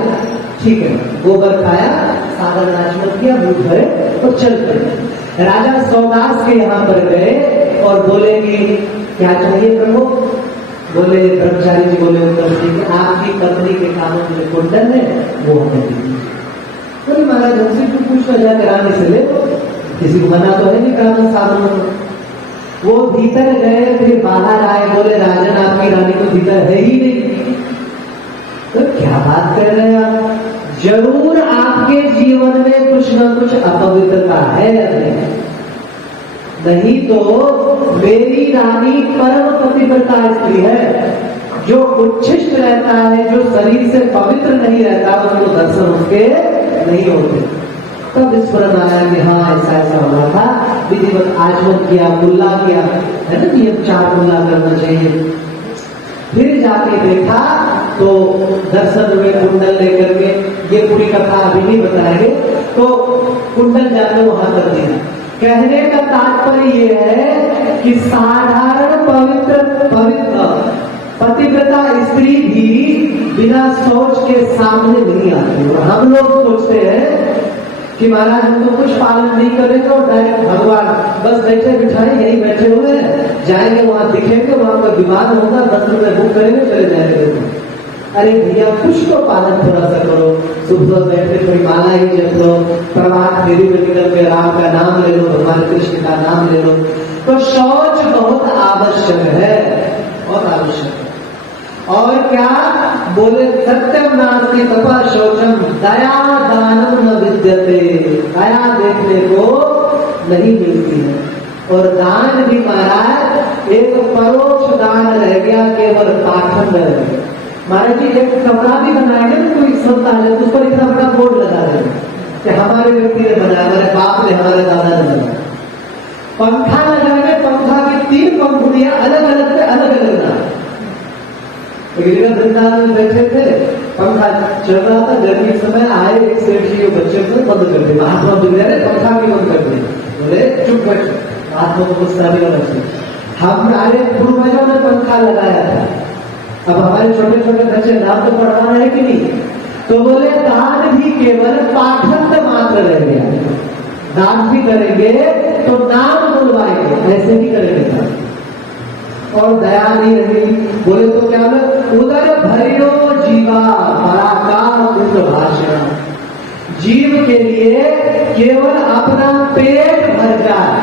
ठीक है, गोबर खाया, सागर नाचमत किया, भूत भरे और चल पड़े। राजा सौदास के यहाँ पर गए और बोले कि क्या चाहिए प्रभु? बोले ब्रह्मचारी जी बोले उत्तर जी आपकी पत्नी के कानों में कुंडल है, वो हमें दीजिए। बोले महाराज हमसे क्यों पूछना, जाकर रानी से ले, किसी को मना तो है नहीं कानून साधनों को। वो भीतर गए, फिर बाहर आए, बोले राजन आपकी रानी तो भीतर है ही नहीं। तो क्या बात कर रहे हैं आप? जरूर आपके जीवन में कुछ न कुछ अपवित्रता है। नहीं तो मेरी रानी परम पतिव्रता स्त्री है। जो उच्छिष्ट रहता है, जो शरीर से पवित्र नहीं रहता, उसको दर्शन उसके नहीं होते। तब स्मरण आया कि हाँ ऐसा ऐसा हो रहा था, विधिवत आचमन किया, मुल्ला किया, है ना, नियम 4 मुल्ला करना चाहिए। फिर जाके देखा तो दर्शन हुए कुंडल लेकर के। ये पूरी कथा अभी नहीं बताएंगे। तो कुंडल जाके वहां कर दिया। कहने का तात्पर्य ये है कि साधारण पतिव्रता स्त्री भी बिना शौच के सामने नहीं आती। और हम लोग सोचते हैं कि महाराज हम तो कुछ पालन नहीं करेंगे और डायरेक्ट भगवान बस बैठे बिठाए यही बैठे हुए हैं, जाएंगे वहां दिखेंगे, वहां का विमान होगा, 10 रुपए बुक करेंगे, चले जाएंगे। अरे भैया कुछ तो पालन थोड़ा सा करो। सुबह बैठे थोड़ी माला ही जप लो, प्रभात फेरी में निकल के राम का नाम ले लो, भगवान कृष्ण का नाम ले लो। तो शौच बहुत आवश्यक है, बहुत आवश्यक है। और क्या बोले सत्यम नास्ति तपः शौचम दया दानम न विद्यते। दया देखने को नहीं मिलती है। और दान भी महाराज एक परोक्ष दान रह गया, केवल पाखंड रह गया। महाराज जी एक कपड़ा भी बनाएंगे ना, कोई संत आ जाए तो उस पर इतना बड़ा बोर्ड लगा देंगे, कि हमारे व्यक्ति ने बनाया, हमारे बाप ने, हमारे दादा ने बनाया। पंखा लगाने, पंखा की 3 पंखुड़ियां अलग अलग पे अलग अलग नाम। एक जगह वृंदावन में बैठे थे, पंखा चल रहा था, गर्मी के समय आए एक सेठ जी बच्चे को बंद कर दिया, हाथ में बिगड़ रहे, पंखा भी बंद कर दिया। बोले चुप बैठ, हाथ में गुस्सा भी होना चाहिए। हमारे पूर्वजों ने पंखा लगाया था, अब हमारे छोटे छोटे बच्चे नाम तो पढ़वा रहे हैं कि नहीं? तो बोले दान भी केवल पाठक मात्र रह गया, दान भी करेंगे तो नाम बुलवाएंगे, ऐसे नहीं करेंगे और दया नहीं रही। बोले तो क्या बोले, उदर भरियो जीवा पराकार भाषण, जीव के लिए केवल अपना पेट भर जाए,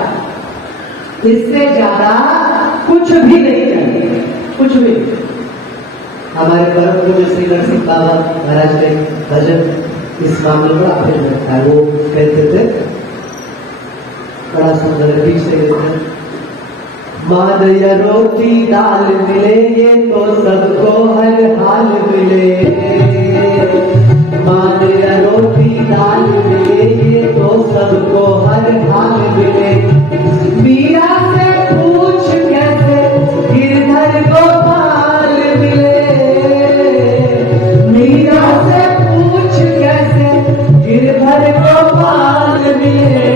इससे ज्यादा कुछ भी नहीं चाहिए, कुछ भी। हमारे परम पूज्य श्री नरसिंह बाबा महाराज ने भजन इस मामले में आपने रखा है। वो कहते थे, बड़ा सुंदर ठीक से कहते हैं, मान या रोटी दाल मिले ये तो सबको हर हाल मिले, मान या रोटी दाल मिले ये तो सबको हर हाल मिले। मीरा से पूछ कैसे गिरधर गोपाल मिले, मीरा से पूछ कैसे गिरधर गोपाल मिले,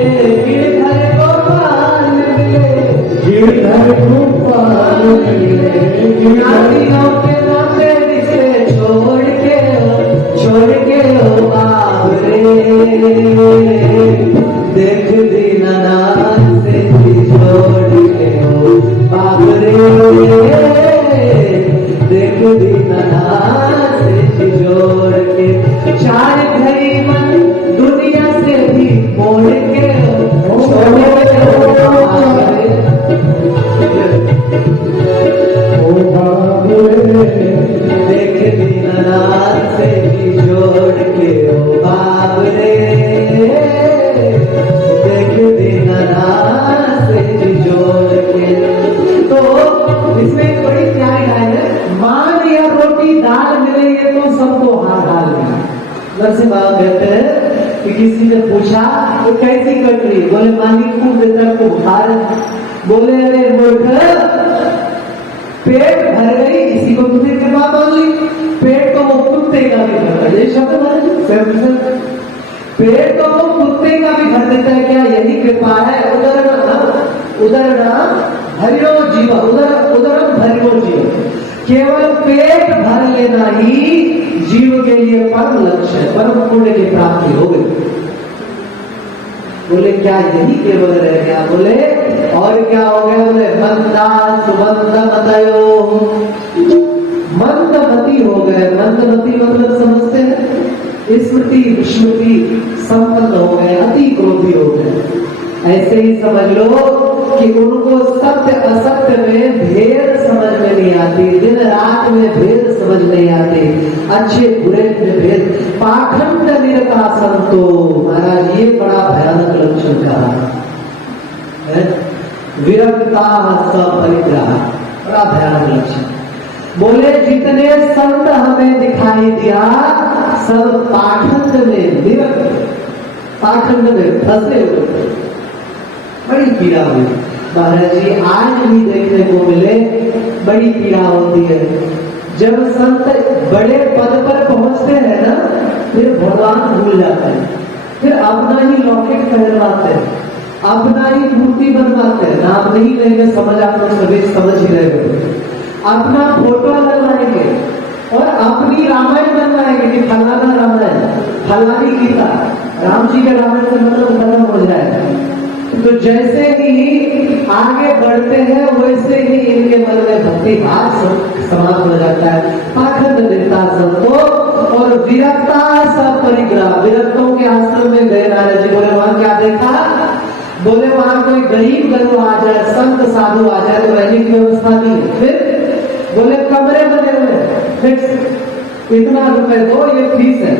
गिरधर गोपाल मिले, गिरधर गोपाल मिले। ज्ञानियों के नाते रिश्ते छोड़ के ओ बाबरे, देख दीनानाथ से जोड़ के ओ बाबरे, देख दीनानाथ से जोड़ के। चार घड़ी मन दुनिया से भी मोड़ के छोड़ के ओ बाबरे, देख दीनानाथ से भी जोड़ के ओ बाबरे, देख दीनानाथ से भी जोड़ के। तो इसमें बड़ी प्यारी लाइन है, मान या रोटी दाल मिले ये तो सबको हाल हाल मिला। नरसिंह बाबा कहते हैं कि किसी ने पूछा तो कैसी कट रही, बोले मालिक खूब देता को बुखार। बोले अरे मूर्ख, पेट भर गई इसी को तुमने कृपा मान ली, पेट तो वो कुत्ते का भी भर देता, ये शब्द पेट तो वो कुत्ते का भी भर देता है, क्या यही कृपा है? उदर हरियो जीव, उदरम हरियो जीव, केवल पेट भर लेना ही जीव के लिए परम लक्ष्य है, परम पुण्य की प्राप्ति हो गई। बोले क्या यही केवल रह गया? बोले और क्या हो गया? बोले मंदा सुबंध मतयो, मंदमती हो गए। मंदमती मतलब समझते हैं, स्मृति विस्मृति संपन्न हो गए, अति क्रोधी हो गए। ऐसे ही समझ लो कि उनको सत्य असत्य में भेद समझ में नहीं आती, दिन रात में भेद समझ नहीं आते, अच्छे बुरे में भेद। पाखंड निरता संतो, महाराज ये बड़ा भयानक लक्षण कहा है, विरक्ता सपरिग्रह, बड़ा भयानक लक्षण। बोले जितने संत हमें दिखाई दिया सब पाखंड में विरक्त, पाखंड में फंसे हुए, बड़ी पीड़ा हुई। महाराज जी आज भी देखने को मिले, बड़ी पीड़ा होती है। जब संत बड़े पद पर पहुंचते हैं ना, फिर भगवान भूल जाते हैं, फिर अपना ही लौकिक पहनवाते हैं, अपना ही मूर्ति बनवाते हैं। नाम नहीं लेंगे, समझ आप लोग सभी समझ ही रहे, अपना फोटो लगवाएंगे और अपनी रामायण बनवाएंगे कि फलाना रामायण, फलानी गीता। राम जी के रामायण से मतलब खत्म हो जाएगा। तो जैसे ही आगे बढ़ते हैं वैसे ही इनके मन में भक्ति भाव समाप्त हो जाता है। पाखंड निरता संतो और विरक्ता सपरिग्रह, विरक्तों के आश्रम में गए नारद जी। बोले वहां क्या देखा? बोले वहां कोई गरीब गरीब आ जाए, संत साधु आ जाए तो रहने की व्यवस्था नहीं है। फिर बोले कमरे बने हुए फिक्स, इतना रुपए दो, ये फीस है,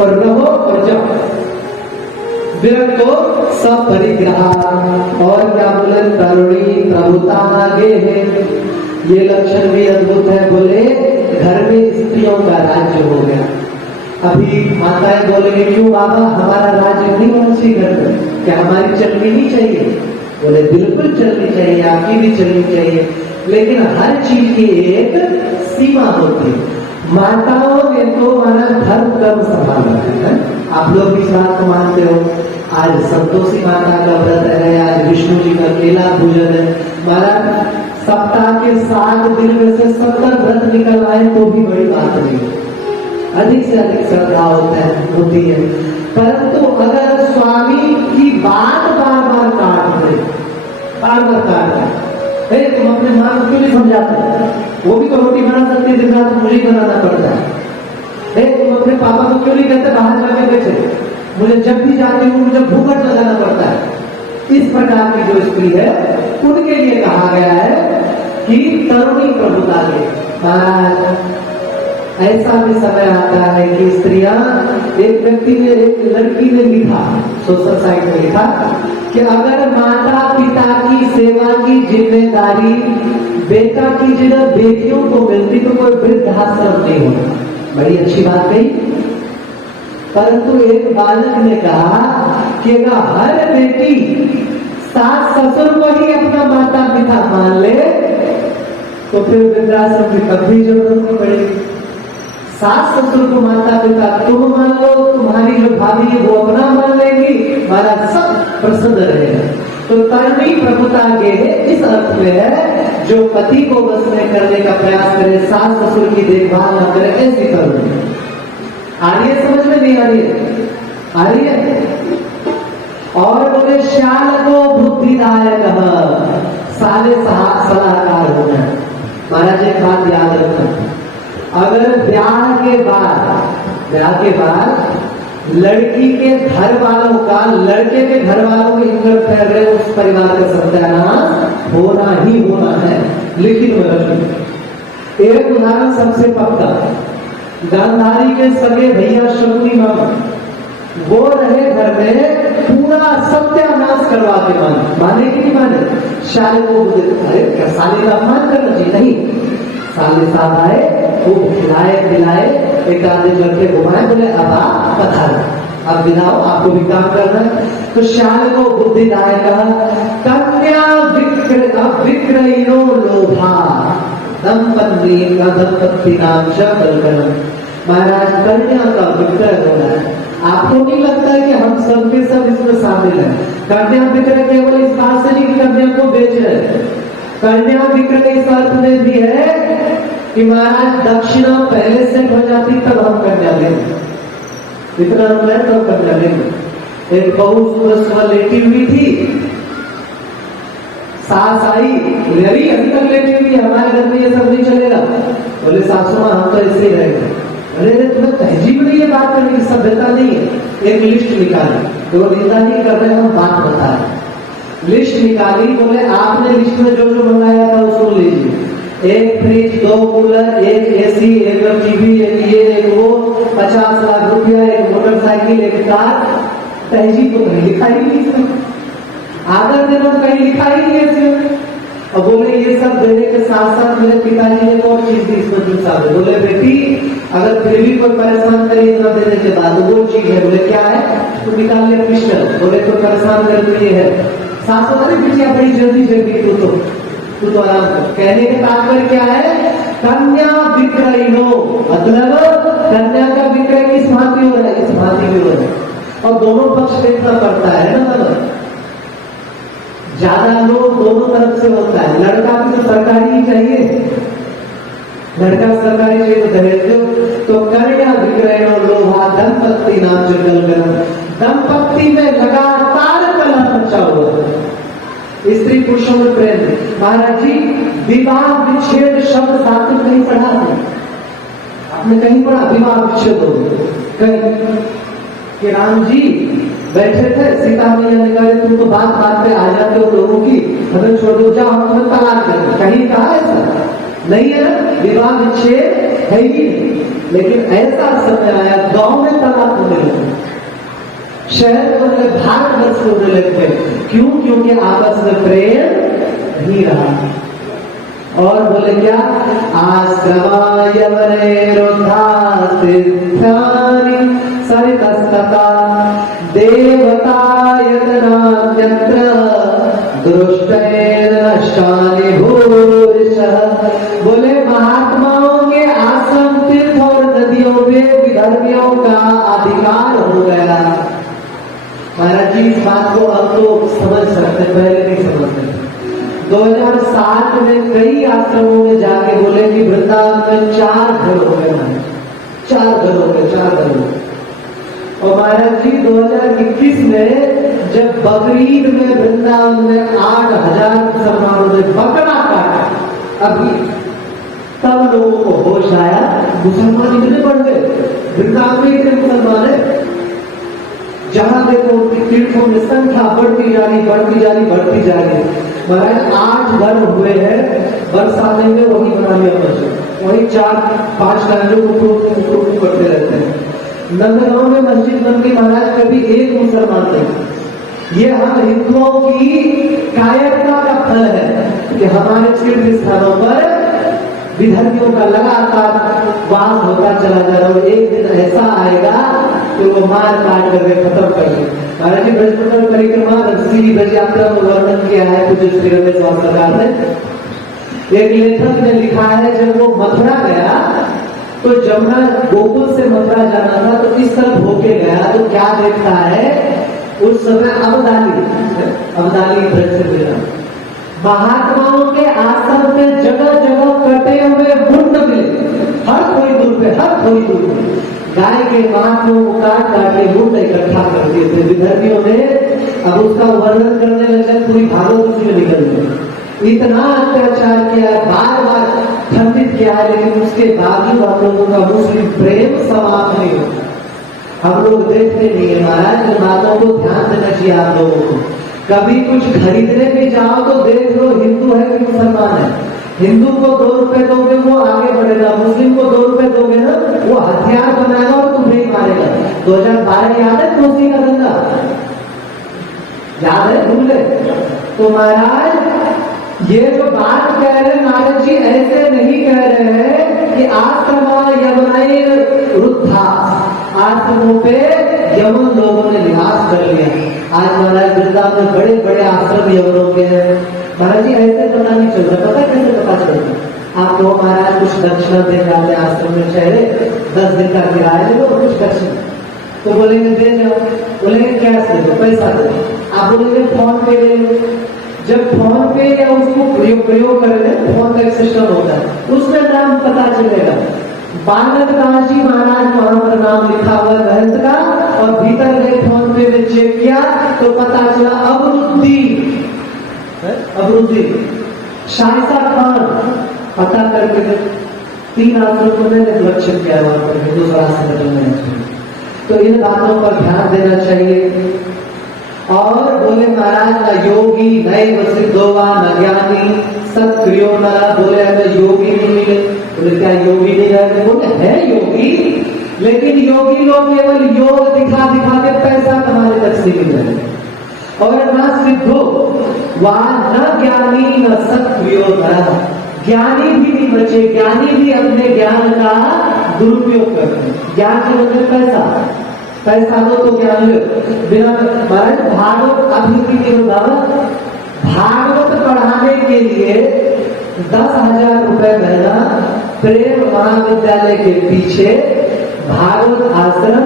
और रहो और जाओ। विरक्तो सपरिग्रह। और क्या बोले? तरुणी प्रभुता आगे है, ये लक्षण भी अद्भुत है। बोले घर में स्त्रियों का राज्य हो गया, अभी माताएं बोलेंगे क्यों बाबा हमारा राज्य नहीं होना चाहिए घर में, क्या हमारी चलनी नहीं चाहिए? बोले बिल्कुल चलनी चाहिए, आपकी भी चलनी चाहिए, लेकिन हर चीज की एक सीमा होती है। माताओं ने तो हमारा धर्म कर्म संभाला है। आप लोग इस बात को मानते हो? आज संतोषी माता का व्रत है, आज विष्णु जी का केला पूजन है। महाराज सप्ताह के 7 दिन में से 70 व्रत निकल आए तो भी बड़ी बात नहीं, अधिक से अधिक श्रद्धा होती है। परंतु अगर स्वामी की बात बार बार काट दे, बार बार काट दे, तुम अपने मां को क्यों नहीं समझाते? वो भी तो रोटी बना सकती है, दिन रात मुझे बनाना पड़ता है। तुम अपने पापा को क्यों नहीं कहते बाहर जाके बेचे? मुझे जब भी जाती हूँ मुझे भूखट लगाना पड़ता है। इस प्रकार की जो स्त्री है उनके लिए कहा गया है कि तरुणी प्रभुता के। महाराज ऐसा भी समय आता है कि स्त्रियां, एक व्यक्ति ने, एक लड़की ने लिखा सोशल साइट में लिखा कि अगर माता पिता की सेवा की जिम्मेदारी बेटा की जगह बेटियों को मिलती तो कोई वृद्धाश्रम नहीं होता। बड़ी अच्छी बात कही। परंतु एक बालक ने कहा कि अगर हर बेटी सास ससुर को ही अपना माता पिता मान ले तो फिर वृद्धाश्रम की कभी जरूरत नहीं पड़ेगी। सास ससुर को माता पिता तुम मान लो, तुम्हारी जो भाभी है वो अपना मान लेंगी, महाराज सब प्रसन्न रहेगा। तो तरुणी प्रभुता के इस अर्थ में है जो पति को बस में करने का प्रयास करे, सास ससुर की देखभाल न करे, ऐसी तरुणी। आ रही है समझ में? नहीं आ रही है? आ रही है। और बोले श्याल को बुद्धिदायक साले सलाहकार होना। महाराज एक बात याद रखना, अगर ब्याह के बाद लड़की के घर वालों का लड़के के घर वालों के इंटरफेयर रहे, उस परिवार का सत्यानाश होना ही होना है। लिखित में रखिए। एक उदाहरण सबसे पक्का, गांधारी के सगे भैया शकुनी मामा, वो रहे घर में, पूरा सत्यानाश करवा के माने कि नहीं माने? शाले को अरे क्या साले का अपमान करना चाहिए? नहीं, साले साहब आए, वो खिलाए पिलाए, एक आधे करके घुमाए, बोले अब आप पधारो, अब दिलाओ, आपको भी काम करना है। तो श्याल को बुद्धिदायक कन्या विक्रयो लोभा दंपत्ति नाम शब्द। महाराज कन्या का विक्रय हो रहा है। आपको नहीं लगता है कि हम सब के सब इसमें शामिल हैं? कन्या विक्रय केवल इस बात से नहीं कि कन्या को बेच रहे, कन्या विक्रय इस अर्थ में भी है कि महाराज दक्षिणा पहले सेट हो जाती तब हम कन्या लेंगे, इतना है तब कन्या लेंगे। एक बहू सुबह लेटी हुई थी, सास आई, अभी तक लेटी हुई है, हमारे घर में ये सब नहीं चलेगा। बोले सासू मां हम तो ऐसे ही रहेंगे। अरे तुम्हें तहजीब नहीं है बात करने की, सभ्यता नहीं है। एक लिस्ट निकाली, तो निंदा नहीं कर रहे, हम बात बता रहे। लिस्ट निकाली, बोले आपने लिस्ट में जो जो मंगाया था वो सुन लीजिए, एक फ्रिज, 2 कूलर, एक एसी, एक टीवी, एक ये एक वो, 50 लाख रुपया, एक मोटरसाइकिल, एक कार। तहजीब तो कहीं लिखा ही नहीं, आदर देना कहीं लिखा ही नहीं है। और बोले ये सब देने के साथ साथ मेरे पिताजी ने और चीज दी इसमें दूसरा। बोले बेटी अगर फिर भी कोई परेशान करे इतना देने के बाद वो चीज है। बोले क्या है? तो निकाल ले पिस्टल। बोले तो परेशान करे तो ये है। सासू अरे बिटिया बड़ी जल्दी जल्दी तू तो आराम कर। कहने के तात्पर्य क्या है? कन्या विक्रय हो, मतलब कन्या का विक्रय किस भांति हो रहा है? इस भांति भी हो रहा है। और दोनों पक्ष देखना पड़ता है ना, मतलब ज्यादा लोग दोनों तरफ से होता है। लड़का भी तो सरकारी ही चाहिए, लड़का सरकारी चाहिए तो दहेज दो। तो कन्या विक्रय लोभा दंपत्ति नाम जंगल में, दंपत्ति में लगातार कलह मचा हुआ, स्त्री पुरुषों में प्रेम। महाराज जी विवाह विच्छेद शब्द शास्त्र कहीं पढ़ा नहीं, आपने कहीं पढ़ा विवाह विच्छेद हो कहीं? कि राम जी बैठे थे, सीता मैया ने कहा तुम तो बात बात पे आ जाते हो लोगों की, हमें छोड़ दो, जाओ हम तुम्हें तलाक देंगे। कहीं कहा ऐसा नहीं है ना, विवाह विच्छेद है ही नहीं। लेकिन ऐसा समय आया गांव में तलाक होने लगे, शहर में, भारतवर्ष में होने लगे। क्यों? क्योंकि आपस में प्रेम नहीं रहा। और बोले क्या, आश्रमाय वनेरुद्धास्तिथ्यानि सरितस्तथा देवतायतनान्यत्र दृष्टेन नष्टानि भूरिशः। बोले महात्माओं के आश्रम, तीर्थ और नदियों में विधर्मियों का अधिकार हो गया। महाराज जी इस बात को अब तो समझ सकते, पहले नहीं समझते। 2007 में कई आश्रमों में जाके बोले कि वृंदावन में 4 घर हो गए, 4 घर हो गए, 4 घर हो गए। और महाराज जी 2021 में जब बकरीद में वृंदावन में 8,000 मुसलमानों ने बकरा काटा, अभी तब लोगों को होश आया, मुसलमान इतने बढ़ गए, वृंदावन में इतने मुसलमान है। जहां देखो उनकी तीर्थों में संख्या बढ़ती जा रही, बढ़ती जा रही, बढ़ती जा रही। महाराज 8 घर हुए हैं, बरसाने में वही बना लिया मस्जिद, वही 4-5 लोग करते रहते हैं। नंदगांव में मस्जिद बन गई महाराज, कभी एक मुसलमान नहीं। ये हम हिंदुओं की कायरता का फल है कि हमारे तीर्थ स्थानों पर विधर्मियों का लगातार वास होता चला जा रहा है। एक दिन ऐसा आएगा कि वो मार काट करके खत्म करेंगे। महाराज जी ब्रजमंडल परिक्रमा रस्सी ब्रज यात्रा में वर्णन किया है कुछ श्री रमेश सरकार ने। एक लेखक ने लिखा है, जब वो मथुरा गया तो जमुना गोकुल से मथुरा जाना था, तो इस तरफ होके गया तो क्या देखता है, उस समय अबदाली ब्रज से मिला। महात्माओं के आश्रम में जगह जगह कटे हुए मुंड मिले, हर थोड़ी दूर पे, हर थोड़ी दूर पे गाय के मांसों को काट काट के मुंड इकट्ठा कर दिए थे विधर्मियों ने। अब उसका वर्णन करने लगे, पूरी भागवत उसमें निकल गई। इतना अत्याचार किया, बार बार खंडित किया है, लेकिन उसके बावजूद हम लोगों का मुस्लिम प्रेम समाप्त नहीं होता। हम लोग देखते नहीं है महाराज, इन बातों को ध्यान देना चाहिए आप लोगों को। कभी कुछ खरीदने भी जाओ तो देख लो हिंदू है कि मुसलमान है। हिंदू को 2 रुपए दोगे वो आगे बढ़ेगा, मुस्लिम को 2 रुपए दोगे ना वो हथियार बनाएगा और तुम्हें ही मारेगा। 2012 याद है कोसी का दंगा, याद है, भूले? तो महाराज ये जो बात कह रहे हैं नारद जी, ऐसे नहीं कह रहे हैं कि आश्रमा यवनाय रुद्धा, आश्रमों पे यमन लोगों ने निवास कर लिया। आज महाराज वृंदावन में बड़े बड़े आश्रम यवनों के हैं। महाराज जी ऐसे पता नहीं चलता, पता कैसे पता चलता? आप तो महाराज कुछ दक्षिणा दे जाते आश्रम में, चेहरे 10 दिन का किराया दे दो, कुछ दक्षिणा तो बोलेंगे दे जाओ, बोलेंगे कैश दे दो, पैसा दे दो। आप बोलेंगे फोन पे ले लो। जब फोन पे या उसको प्रयोग करेंगे, फोन का एक सिस्टम होता है, उसमें नाम पता चलेगा। बालक दास जी महाराज वहां पर नाम लिखा हुआ महंत का, और भीतर गए फोन पे में चेक किया तो पता चला अबरुद्दीन शाइसा खान, पता करके 3 आश्रमों में लक्षित किया वहां पर दूसरा आश्रम। तो इन बातों पर ध्यान देना चाहिए। और बोले महाराज न योगी नए सिद्धोवा न ज्ञानी सत्क्रियो न, बोले हमें योगी नहीं मिले। बोले क्या योगी नहीं रहते? बोले है योगी, लेकिन योगी लोग केवल योग दिखा दिखा के पैसा कमाने तक सीमित है। और न सिद्धो वहां न ज्ञानी न सत्क्रियो न, ज्ञानी भी नहीं बचे, ज्ञानी भी अपने ज्ञान का दुरुपयोग करते हैं। ज्ञान के बदले पैसा दो तो ज्ञान लो। बिना महाराज भागवत अभिवृद्धि के भागवत पढ़ाने के लिए 10,000 रुपए महीना प्रेम महाविद्यालय के पीछे भागवत आश्रम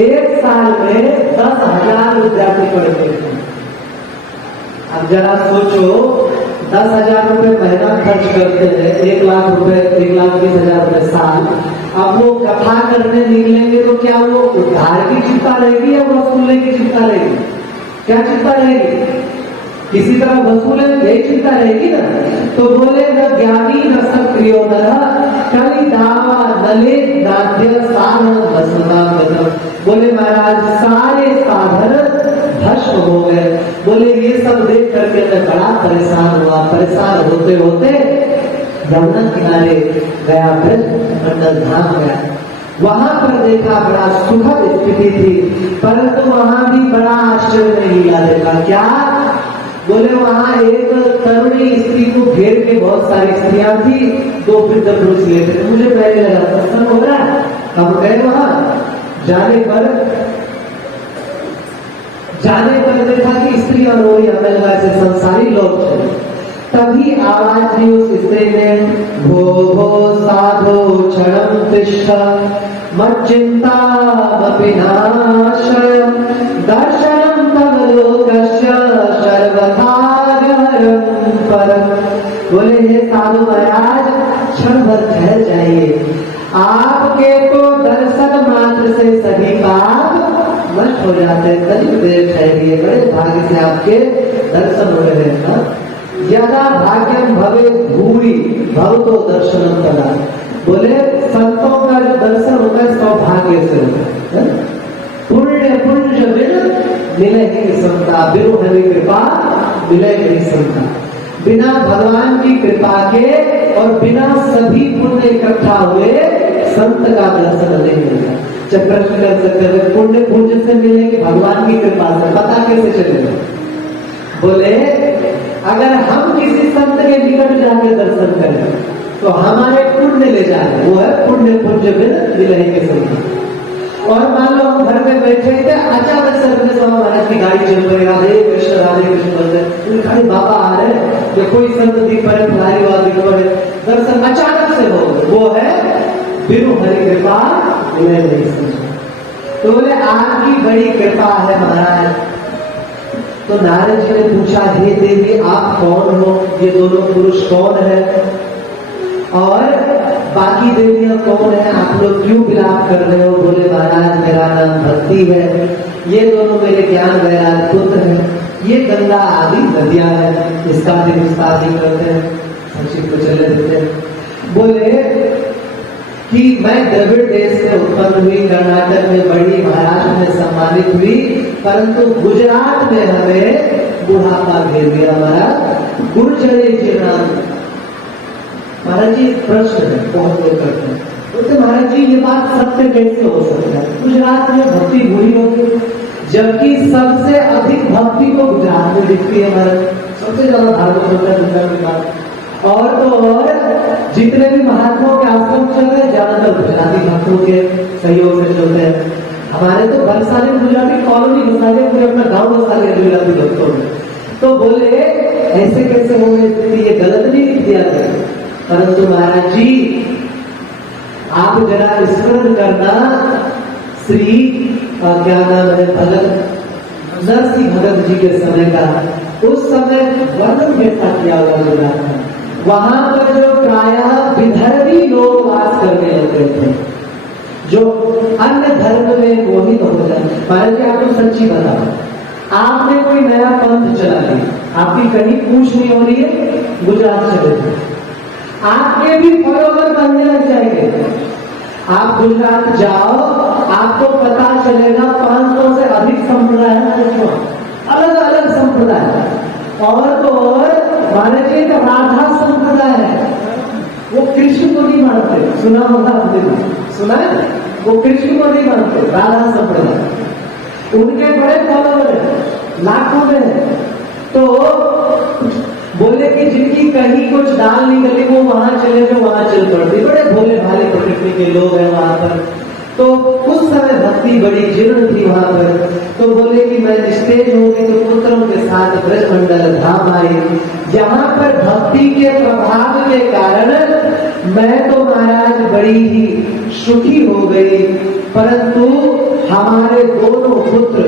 1 साल में 10,000 विद्यार्थी पढ़ते हैं। अब जरा सोचो, 10,000 रुपए महीना खर्च करते हैं, 1,20,000 रुपए साल। अब वो कथा करने निकलेंगे तो क्या वो उद्धार की चिंता रहेगी या वसूलने की चिंता रहेगी? क्या चिंता रहेगी? किसी तरह वसूले यही चिंता रहेगी ना। तो बोले न ज्ञानी न सक्रियो न कली दावा नले नाद्य साधन भस्म। बोले महाराज सारे साधन भस्म हो गए। बोले ये सब देख करके मैं बड़ा परेशान हुआ। परेशान होते होते यमुना किनारे गया, ब्रजमंडल धाम गया। वहां पर देखा बड़ा सुखद स्थिति थी, परंतु वहां भी बड़ा आश्चर्य लीला देखा। क्या? बोले वहां एक तरुणी स्त्री को घेर के बहुत सारी स्त्रियां थी, 2 वृद्ध पुरुष लेते थे। मुझे पहले लगा सत्संग हो रहा है, हम गए वहां। जाने पर देखा कि स्त्री और वही अमेरिका से संसारी लोग थे। तभी आवाज दी उस स्त्री ने, भो भो साधो क्षणं तिष्ठ मच्चिंता विनाशय दर्शनम तव लोकस्य सर्वथा गहरं परम। बोले हे साधु महाराज, क्षण भर ठहर जाइए, आपके तो दर्शन मात्र से सभी पाप नष्ट हो जाते हैं। तनिक देर ठहरिए, बड़े भाग्य से आपके दर्शन हो रहे हैं। ज्यादा भाग्यम भवे भूरि भवतो दर्शनम तदा। बोले संतों का जो दर्शन होता है सौभाग्य से होता है। पुण्य पुण्य बिन मिलेगी समता, बिनु हरि कृपा मिलेगी समता। बिना भगवान की कृपा के और बिना सभी पुण्य इकट्ठा हुए संत का दर्शन नहीं मिलेगा। जब प्रश्न कर सकते हैं पुण्य पुण्य से मिले कि भगवान की कृपा से, पता कैसे चलेगा? बोले अगर हम किसी संत के निकट जाकर दर्शन करें तो हमारे पुण्य ले जाए, वो है पुण्य पुण्य बिन मिलेंगे संत। और मान लो हम घर में बैठे थे, अचानक से अपने स्वामी महाराज की गाड़ी चल पड़ी, राधे कृष्ण बोलते खाली बाबा आ रहे हैं, या कोई संत दिख पड़े, फुलारी वाला दिख पड़े, दर्शन अचानक से हो, वो है बिनु हरि कृपा मिले नहीं समझो। तो बोले आपकी बड़ी कृपा है महाराज। तो नारद जी ने पूछा, हे देवी आप कौन हो? ये दोनों पुरुष कौन है और बाकी देवियां कौन है? आप लोग क्यों विलाप कर रहे हो? बोले महाराज मेरा नाम भक्ति है, ये दोनों मेरे ज्ञान वैराग पुत्र हैं, ये गंगा आदि नदियां हैं, इसका भी विस्तार भी करते हैं, संक्षिप्त को चले देते हैं। बोले कि मैं द्रविड़ देश से उत्पन्न हुई, कर्नाटक में बड़ी, महाराष्ट्र में सम्मानित हुई, परंतु गुजरात में हमें बुढ़ापा घेर गया। महाराज गुर्जरे जीर्णाम। महाराज जी प्रश्न है, बहुत लोग करते हैं, बोलते महाराज जी ये बात सत्य कैसे हो सकता है? गुजरात में भक्ति बुरी होगी, जबकि सबसे अधिक भक्ति को गुजरात में दिखती है। महाराज सबसे ज्यादा धार्मिक होता है दुनिया की बात। और तो और जितने भी महात्माओं के आश्रम चल रहे हैं ज्यादातर गुजराती भक्तों के सहयोग से चलते हैं। हमारे तो बरसाने गुजराती कॉलोनी बसाले, पूरे अपना गांव बसाले गुजराती भक्तों में। तो बोले ऐसे कैसे हो गए, ये गलत नहीं लिख दिया गया। परंतु महाराज जी आप जरा स्मरण करना, श्री क्या नाम है, भगत नरसिंह भगत जी के समय का, उस समय वर्णन कैसा किया हुआ गुजरात में। वहां पर जो प्रायः विधर्मी लोग वास करने लगते थे, जो अन्य धर्म में मोहित हो जाए। महाराज जी आपको सच्ची बताओ, आपने कोई नया पंथ चला लिया, आपकी कहीं पूछ नहीं हो रही है, गुजरात चले थे, आपके भी फॉलोवर बनने लग जाएंगे। आप गुजरात जाओ, आपको पता चलेगा 500 से अधिक संप्रदाय है, अलग अलग संप्रदाय। और तो और महाराज जी का राधा संप्रदाय है, वो कृष्ण को नहीं मानते, सुना होगा आपने, सुना है? वो कृष्ण को नहीं मानते, राधा संप्रदाय, उनके बड़े फॉलोवर हैं, लाखों में। तो बोले कि जिनकी कहीं कुछ दाल निकली वो वहां चले गए, वहां चल पड़ते, बड़े भोले भाले प्रकृति के लोग हैं वहां पर। तो उस समय भक्ति बड़ी जीर्ण थी वहां पर। तो बोले कि मैं निस्तेज हो गई तो पुत्रों के साथ ब्रजमंडल धाम आई, जहां पर भक्ति के प्रभाव के कारण मैं तो महाराज बड़ी ही सुखी हो गई, परंतु हमारे दोनों पुत्र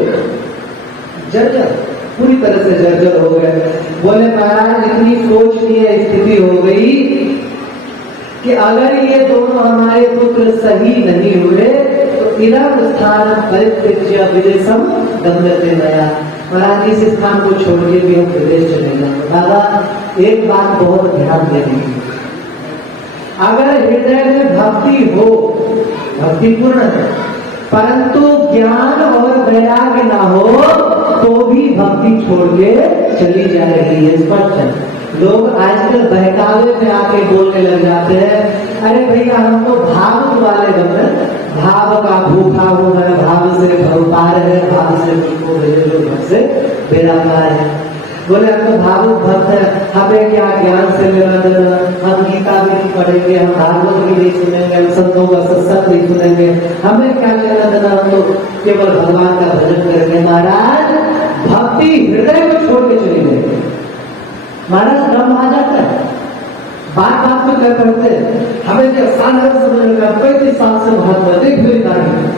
जर्जर, पूरी तरह से जर्जर हो गए। बोले महाराज इतनी सोचनीय स्थिति हो गई कि अगर ये दोनों हमारे पुत्र सही नहीं हुए तो इधर स्थान परित्यज्य विदेशम गम्यते नया। महाराज इस स्थान को छोड़ के भी हम विदेश चले जाएंगे। दादा एक बात बहुत ध्यान देनी है, अगर हृदय में भक्ति हो, भक्ति पूर्ण है, परंतु ज्ञान और वैराग्य ना हो तो भी भक्ति छोड़ के चली जाएगी, ये स्पष्ट है। लोग आजकल बहकावे में आके बोलने लग जाते हैं, अरे भैया हम तो भाव वाले बने, भाव का भूखा हूं मैं, भाव से भवपार है, भाव से भूखो भेजे लोग से बेड़ा पार है। बोले हम तो भावुक भक्त है, हमें क्या ज्ञान से लेना देना, हम गीता भी नहीं पढ़ेंगे, हम भागवत भी नहीं सुनेंगे, हम संतों का सत्संग नहीं सुनेंगे, हमें क्या लेना देना, हम तो केवल भगवान का भजन करेंगे। महाराज भक्ति हृदय को छोड़ के चले गए। महाराज ब्रह्म आ जाता है, बात बात में कर पड़ते हमें क्या साधारण समझ में 35 साल से महात्मा देख मेरी दाढ़ी,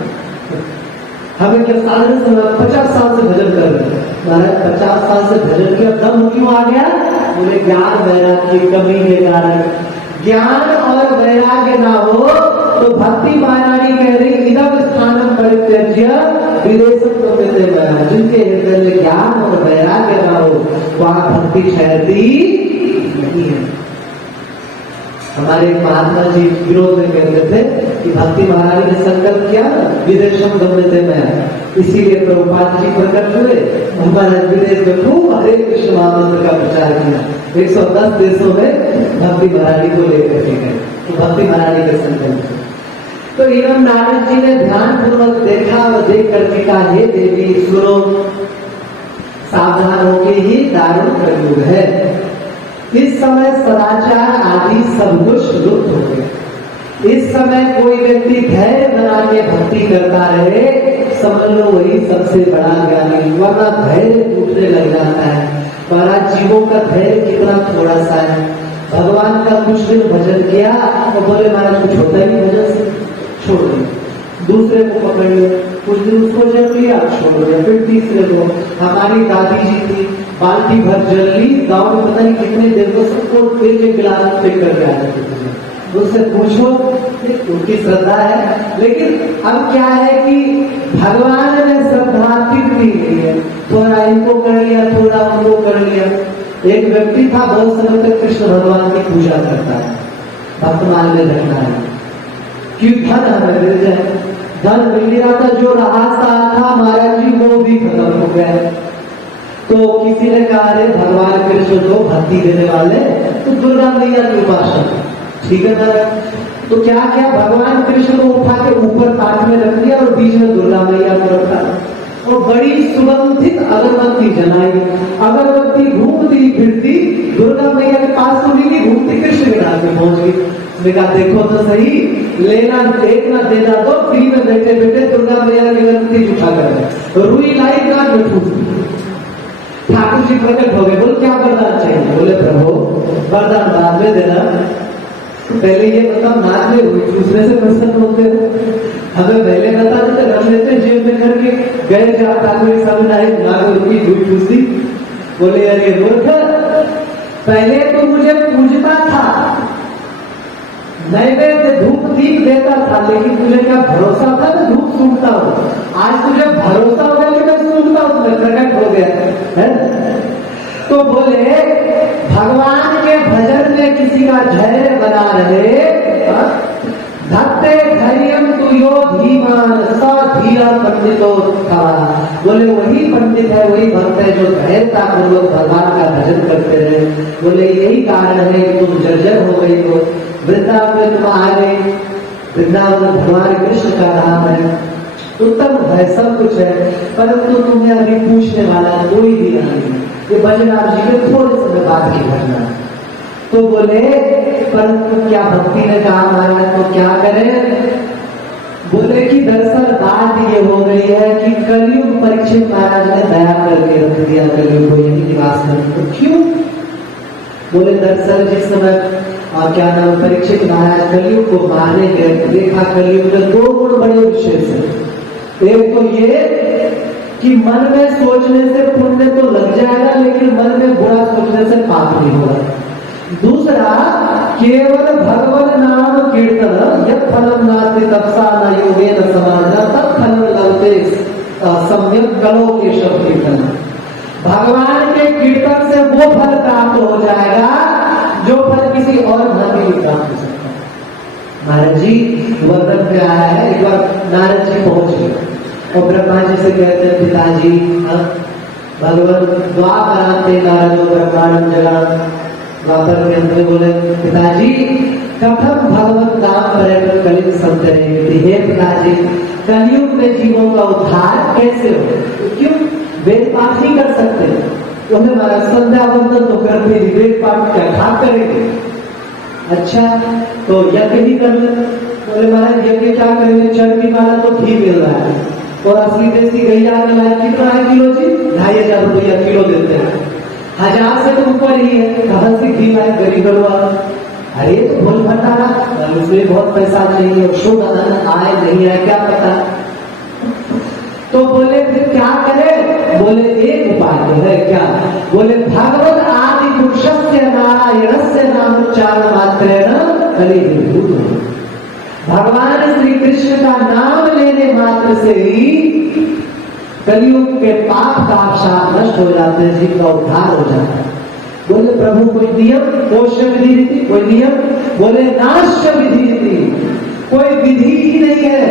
हमें क्या साधारण समय 50 साल से भजन कर रहे हैं। महाराज 50 साल से भजन किया, दम क्यों आ गया? बोले ज्ञान वैराग्य की कमी के कारण। ज्ञान और वैराग्य ना हो तो भक्ति महारानी कह रही इदम स्थानम परित्यज्य विदेशम गम्यते मया। जिनके हृदय में ज्ञान और वैराग्य ना हो वहां भक्ति ठहरती नहीं है। हमारे महात्मा जी विरोध में कहते थे कि भक्ति महारानी ने संकल्प किया विदेशम गम्यते मया, इसीलिए प्रभुपाद जी प्रकट हुए, हमारे विदेश में खूब हरे कृष्ण महामंत्र का प्रचार किया। 110 देशों में भक्ति महारानी को लेकर के गए, तो भक्ति महारानी का संकल्प। तो एवं नारद जी ने ध्यान पूर्वक देखा और देख करके कहा, हे देवी सुनो, सावधान होके ही दारुण कलयुग है। इस समय सदाचार आदि सब कुछ लुप्त हो गए। इस समय कोई व्यक्ति धैर्य बना के भक्ति करता रहे, समझ लो वही सबसे बड़ा ज्ञानी, वरना धैर्य टूटने लग जाता है। महाराज जीवों का धैर्य कितना थोड़ा सा है। भगवान का कुछ दिन भजन किया और बोले महाराज कुछ होता ही भजन से, छोड़ दिया, दूसरे को पकड़ लिया, कुछ दिन उसको जल लिया, छोड़ दिया, फिर तीसरे को। हमारी दादी जी थी, बाल्टी भर जल ली, गाँव में पता नहीं कितने देर को सबको एक गिलास पे करके आ जाते थे। उससे पूछो, उनकी श्रद्धा है, लेकिन अब क्या है कि भगवान ने श्रद्धा दी है, थोड़ा इनको कर लिया, थोड़ा उनको कर लिया। एक व्यक्ति था बहुत समय तक कृष्ण भगवान की पूजा करता है, वर्तमान में रखना है कि धन हमें मिल जाए, धन मिल गया था, जो रहा था महाराज जी वो भी खत्म हो गया। तो किसी ने कहा अरे भगवान कृष्ण को भक्ति देने वाले तो दुर्गा मैया की उपासना, ठीक है ना। तो क्या क्या भगवान कृष्ण को उठा के ऊपर ताट में रख दिया और बीच में दुर्गा मैया को रखा और बड़ी सुगंधित अगरबत्ती जलाई। अगरबत्ती घूमती फिरती दुर्गा मैया के पास तो नहीं, घूमती कृष्ण के नाम में पहुंच गई। कहा देखो तो सही, लेना एक ना देना तो फ्री में बैठे बैठे दुर्गा मैया की अगरबत्ती उठा कर रुई लाई काट में ठूस। ठाकुर जी प्रकट हो गए, बोल क्या वरदान चाहिए? बोले प्रभु वरदान बाद में देना, पहले ये बताओ नाक में रुई दूसरे से प्रसन्न होते हो, हमें पहले बता देते, रख लेते जेब में करके गए, जब ठाकुर जी सामने आए नाक में रुई ठूसी। बोले अरे मूर्ख, पहले तो मुझे पूजता था, नैवेद्य धूप दीप देता था, लेकिन तुझे क्या भरोसा था मैं धूप सूंघता हूँ? आज तुझे भरोसा हो गया कि मैं सूंघता हूँ, मैं प्रकट हो गया है। तो बोले भगवान के भजन में किसी का धैर्य बना रहे, धत्ते धैर्यम तुयो धीमान स धीरा पंडितो था। बोले वही पंडित है, वही भक्त है जो धैर्यता पूर्वक भगवान का भजन करते रहे। बोले यही कारण है कि तुम जर्जर हो गई हो, वृंदावन में तुम आ गए, वृंदावन भगवान कृष्ण का नाम है, उत्तम है, सब कुछ है, परंतु तुम्हें अभी पूछने वाला कोई भी नहीं। ये बजराज जी के थोड़े समय बाद की घटना है। तो बोले परंतु क्या भक्ति ने कहा महाराज तो क्या करें? बोले कि दरअसल बात ये हो गई है कि कलयुग परीक्षित महाराज ने दया करके रख दिया कलयुग को यही निवास में। तो क्यों? बोले दरअसल जिस समय क्या नाम परीक्षित महाराज कलयुग को मारने गए, देखा कलयुग में दो गुण बड़े विशेष है। एक तो ये कि मन में सोचने से पुण्य तो लग जाएगा, लेकिन मन में बुरा सोचने से पाप नहीं होगा। दूसरा केवल भगवान नाम कीर्तन यद फलम नास्ति तपसा न योगेन समाधना तत् फलम लभते सम्यक कलो केशव कीर्तन। भगवान के कीर्तन से वो फल प्राप्त हो जाएगा जो फल किसी और भांति नहीं प्राप्त हो सकता। नारद जी वर्णन में आया है, एक बार नारद जी पहुंच गए और ब्रह्मा जी से कहते हैं पिताजी भगवान द्वापरांते नारदो ब्रह्मांडं जगा। द्वापर के अंत में बोले पिताजी कथम भगवत नाम पर्यटन कलियुग संतरेंगे। हे पिताजी कलयुग में जीवों का उद्धार कैसे हो? क्यों? वेद पाठ नहीं कर सकते, बोले महाराज संध्या वंदन तो करते ही, वेद पाठ क्या खा करेंगे? अच्छा तो यज्ञ ही कर ले। बोले महाराज यज्ञ क्या करेंगे, चर्बी वाला तो घी मिल रहा है और असली देसी गैया का लाइफ कितना है किलो जी? 2500 रुपया किलो देते हैं, 1000 से तो ऊपर ही है। कहां से घी लाए गरीब लोग? अरे तो भोज भंडारा, उसमें बहुत पैसा चाहिए, शुभ धन आए नहीं आए क्या पता। तो बोले फिर क्या करे? बोले एक उपाय तो है, क्या? बोले भगवत आदि पुरुषस्य नारायणस्य नामोच्चारण मात्रेण कलियुग। भगवान श्री कृष्ण का नाम लेने मात्र से ही कलियुग के पाप का अवसाद नष्ट हो जाते हैं, जिनका उद्धार हो जाता है। बोले प्रभु कोई नियम, पोष्य विधि रीति, कोई नियम? बोले नाश्य विधि रीति, कोई विधि ही नहीं है,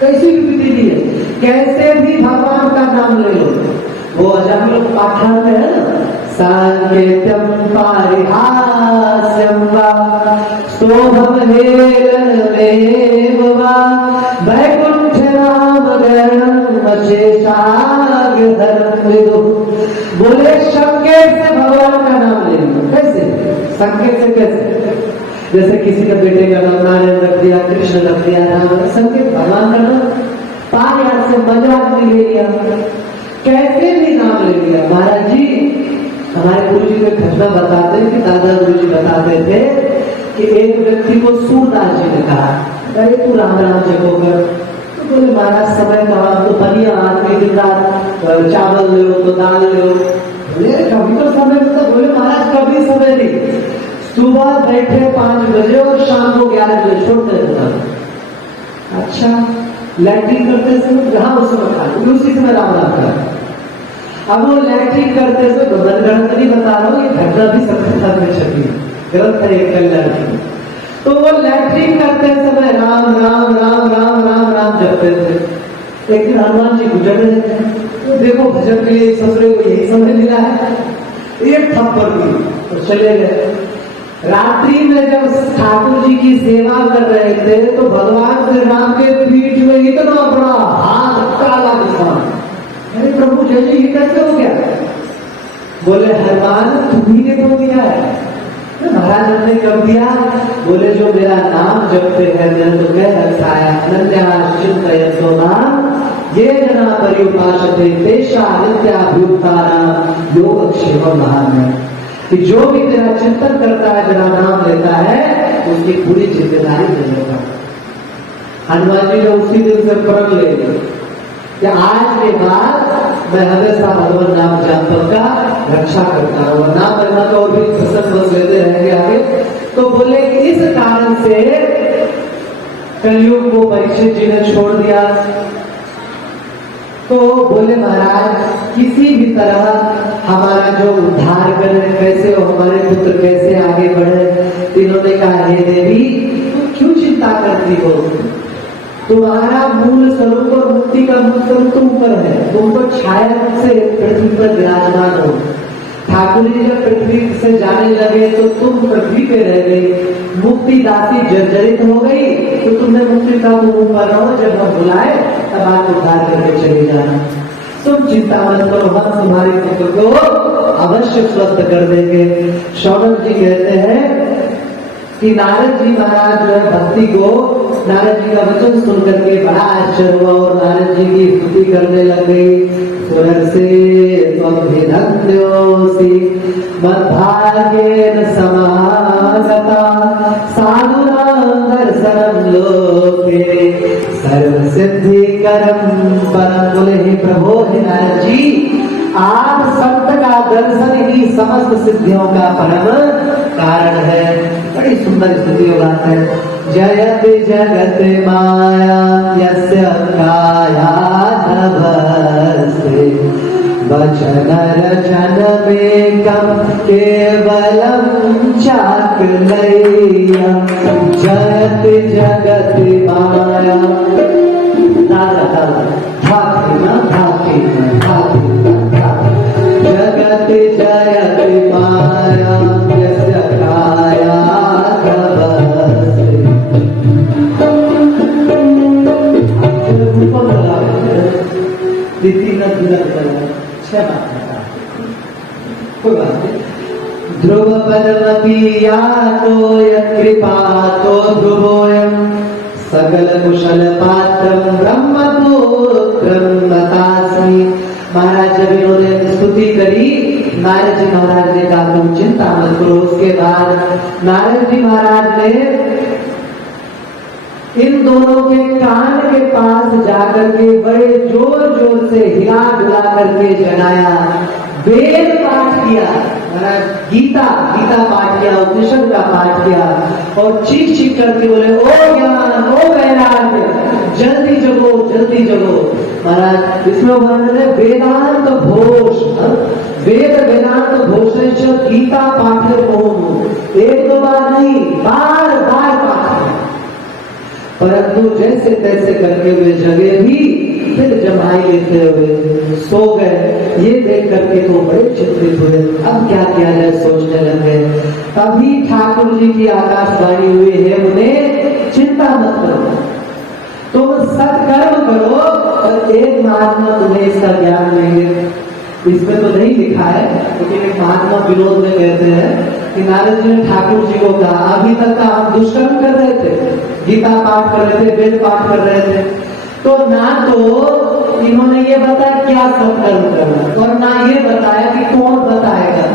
कैसी भी विधि नहीं है, कैसे भी भगवान का नाम ले लो। वो जब हम लोग पाठान में है ना, सांकेत्यम पारिहास्यम वा सोहम हेलनमेव वा वैकुंठ नाम गणम शेषाग धर्म विदु। बोले संकेत से भगवान का नाम ले लो। कैसे? संकेत से कैसे? जैसे किसी के बेटे का नाम नारायण रख दिया, कृष्ण रख दिया, राम, संकेत भगवान का नाम। पार याद से मजाक भी ले लिया, कैसे भी नाम ले लिया। महाराज जी हमारे गुरु जी को घटना बताते हैं कि दादा गुरु जी बताते थे कि एक व्यक्ति को सूरदास जी ने कहा, अरे तू राम राम जपो कर। तो बोले महाराज समय कहा, तो बनिया आदमी दिन रात चावल ले तो दाल ले। बोले कभी तो समय मिलता? बोले महाराज कभी समय नहीं, सुबह बैठे 5 बजे और शाम को 11 बजे छोड़ते रहता। अच्छा लैट्रिन करते समय जहां उस समय खा, उसी समय राम राम कर। अब वो लैट्रिन करते समय गलत नहीं बता रहा हूँ, ये घटना भी सबके साथ में छपी है, गलत है एक कल्याण की। तो वो लैट्रिन करते समय राम राम राम राम राम राम जपते थे। एक दिन हनुमान जी गुजर रहे थे, तो देखो भजन के लिए ससुरे को यही समय मिला है, एक थप्पड़ दी तो चले गए। रात्रि में जब ठाकुर जी की सेवा कर रहे थे तो भगवान श्री राम के पीठ में इतना बड़ा हाथ काला निशान। अरे प्रभु जय जी ये कैसे हो गया? बोले हनुमान तुम्ही ने तो दिया है। महाराज ने कब दिया? बोले जो मेरा नाम जपते हैं मैंने तो कह रखा है, अनन्याश्चिन्तयन्तो मां ये जना पर्युपासते तेषा नित्याभियुक्तानां योगक्षेमं महान्। कि जो भी तेरा चिंतन करता है, तेरा नाम लेता है, उसकी पूरी जिम्मेदारी लेगा। हनुमान जी ने उसी दिन से प्रण ले लिया कि आज के बाद मैं हमेशा भगवान नाम जाप का रक्षा करता हूँ, नाम लेना तो और भी प्रसन्न बस लेते रहेंगे आगे। तो बोले कि इस कारण से कलयुग को परीक्षित जी ने छोड़ दिया। तो बोले महाराज किसी भी तरह हमारा जो उद्धार करे, कैसे हो हमारे पुत्र कैसे आगे बढ़े। तीनों ने कहा हे देवी तुम क्यों चिंता करती हो, तुम्हारा मूल स्वरूप और मुक्ति का मूल स्वरूप तो ऊपर है, तुम तो छाया से पृथ्वी पर विराजमान हो। ठाकुर जी जब पृथ्वी से जाने लगे तो तुम पृथ्वी पे रह गई, मुक्ति दासी जर्जरित हो गई, तो तुमने मुक्ति का तुम ऊपर रहो, जब हम बुलाए तब आप उद्धार करके चले जाना। तुम चिंता मत करो, हम तुम्हारे पुत्र को अवश्य स्वस्थ कर देंगे। शौनक जी कहते हैं कि नारद जी महाराज जो है भक्ति को, नारद जी का वचन सुन करके बड़ा आश्चर्य हुआ और नारद जी की स्तुति करने लग गई। पुनर्से त्वमभिनन्द्योऽसि मद्भाग्येन समागता साधूनां दर्शनं लोके सर्वसिद्धिकरं परं। बोले हे प्रभु हे नारद जी, आप संत का दर्शन ही समस्त सिद्धियों का परम कारण है। बड़ी सुंदर स्तुति बात है। जयत जगत माया यस्य कायाधभस्ते वचन रचन में कम केवलम चाकलैया। जयत जगत माया दादा दादा धाके ना धाके ना धाके जगत जयत माया यस्य कायाधभस्ते। कोई बात नहीं। ध्रुव पदमपीयातो यत्कृपातो ध्रुवोऽयं सकल कुशल पात्रं ब्रह्मपुत्रं नतास्मि। महाराज जब इन्होंने स्तुति करी, नारद जी महाराज ने कहा तुम चिंता मत करो। उसके बाद नारद जी महाराज ने इन दोनों के कान के पास जाकर के बड़े जोर जोर से हिला डुला करके जगाया, वेद पाठ किया, गीता पाठ किया, उपनिषद का पाठ किया और चीख चीख करके बोले ओ ज्ञान ओ वैराग्य, जल्दी जगो जल्दी जगो। महाराज इसमें वर्णन है वेदांत घोष, वेदांत घोष गीता पाठ एक दो बार नहीं, बार बार पाठ। परंतु जैसे तैसे करके वे जगे भी, फिर जमाई लेते हुए सो गए। ये देख करके तो बड़े चिंतित हुए, अब क्या किया जाए सोचने लगे। तभी ठाकुर जी की आकाशवाणी हुई है उन्हें, चिंता मत करो, तुम सत्कर्म करो और एक महात्मा तुम्हें इसका ज्ञान देंगे। इसमें तो नहीं लिखा है, लेकिन एक महात्मा विनोद में कहते हैं कि नारद जी ने ठाकुर जी को कहा अभी तक का आप दुष्कर्म कर रहे थे, गीता पाठ कर रहे थे, वेद पाठ कर रहे थे, तो ना तो इन्होंने ये बताया क्या सत्कर्म करना और ना ये बताया कि कौन बताएगा।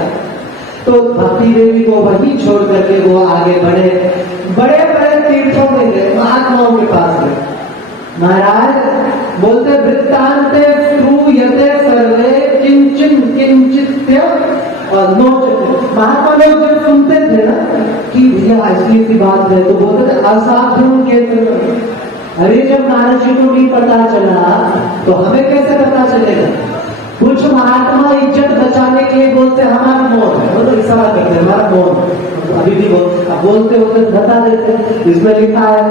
तो भक्ति देवी को वही छोड़ करके वो आगे बढ़े, बड़े बड़े तीर्थों में गए, महात्माओं के पास गए। महाराज बोलते वृत्तांते श्रूयते सर्वे किंचिन किंचित्य और नोचते। महात्मा लोग जब सुनते थे ना कि भैया ऐसी सी बात है तो बोलते थे असाध्य के। अरे जब नारद जी को नहीं पता चला तो हमें कैसे पता चलेगा। कुछ महात्मा इज्जत बचाने के लिए बोलते हमारा मौन है, मतलब इशारा करते हमारा मौन, अभी भी बोलते होते बता देते, इसमें लिखा है।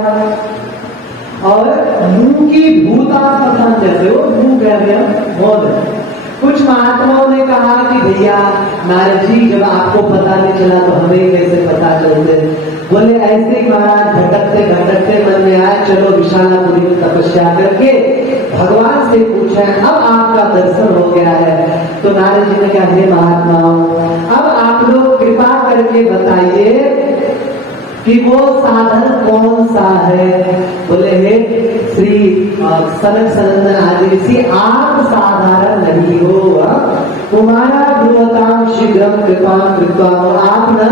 और मुंह की भूता पसंद जैसे वो मुंह कह दिया मौन है। कुछ महात्माओं ने कहा कि भैया नारद जी जब आपको पता नहीं चला तो हमें कैसे पता चलते। बोले ऐसे ही महाराज भटकते भटकते मन में आया चलो विशालापुरी में तपस्या करके भगवान से पूछा अब आपका दर्शन हो गया है। तो नारद जी ने कहा हे महात्माओं अब आप लोग कृपा करके बताइए कि वो साधन कौन सा है। बोले हे श्री सनक सनंदन आदि ऋषि आप साधारण नहीं हो, तुम्हारा ब्रुवताम शीघ्रम कृपा कृपा, और आप न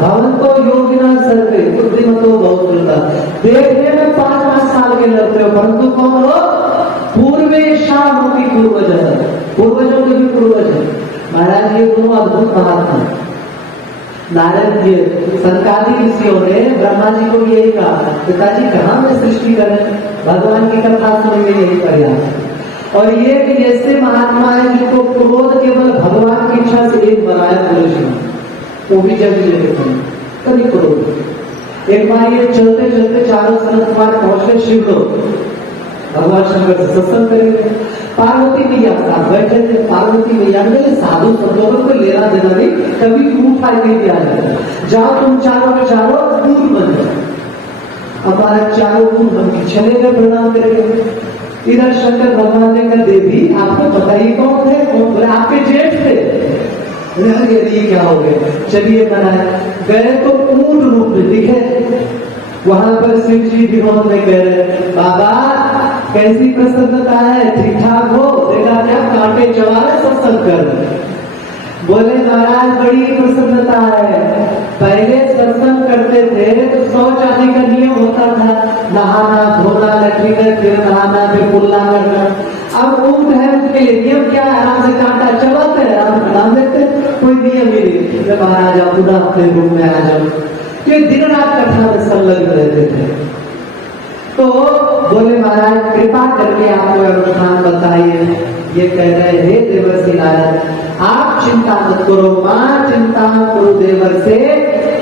भवंतो योगिना सर्वे बुद्धिमतो बहुत दुर्लभ। देखने में 5-5 साल के लगते हो परंतु कौन हो, पूर्वेशाम की पूर्वज, पूर्वजों के भी पूर्वज। महाराज ये दोनों अद्भुत महात्मा। नारद जी सनकादि ऋषियों ने ब्रह्मा जी को यही कहा पिताजी कहाँ में सृष्टि करें, भगवान की कथा सुनेंगे यही पर्याप्त। और ये ऐसे महात्मा है जिनको क्रोध केवल भगवान की इच्छा से एक बनाया पूरे जीवन, वो भी जब कभी क्रोध। एक बार ये चलते चलते चारों सनत कुमार पहुंच गए शिवलोक, भगवान शंकर से सत्संग करेंगे। पार्वती मैया साथ बैठे थे, पार्वती मैया ने साधु सब लोगों को लेना देना नहीं, कभी क्यों फायदे नहीं दिया जाता, जाओ तुम चारों के चारों पूर्ण बन जाओ। हमारा चारों पूर्ण बन के चले गए प्रणाम करेंगे। इधर शंकर भगवान ने कहा देवी आपको पता ही कौन थे, कौन बोले आपके जेठ थे। ये क्या हो गया, चलिए बनाए गए तो पूर्ण रूप में दिखे। वहां पर शिव जी विनोद में कह रहे बाबा कैसी प्रसन्नता है, ठीक ठाक हो, देखा क्या कांटे चढ़ाए सत्संग कर। बोले महाराज बड़ी प्रसन्नता है, पहले सत्संग करते थे तो शौच आदि का नियम होता था, नहाना धोना लकड़ी फिर नहाना फिर कुल्ला करना। अब ऊंट है उसके लिए नियम क्या है, आराम से कांटा चलाते हैं, आराम से नाम देते, कोई नियम ही नहीं। महाराज आप पुनः अपने रूम में आ जाओ, ये दिन रात कथा में संलग्न रहते थे। तो बोले महाराज कृपा करके आपको अनुष्ठान बताइए। ये कह रहे हे देवर्षि नारद आप चिंता मत करो, मां चिंता करो देवर से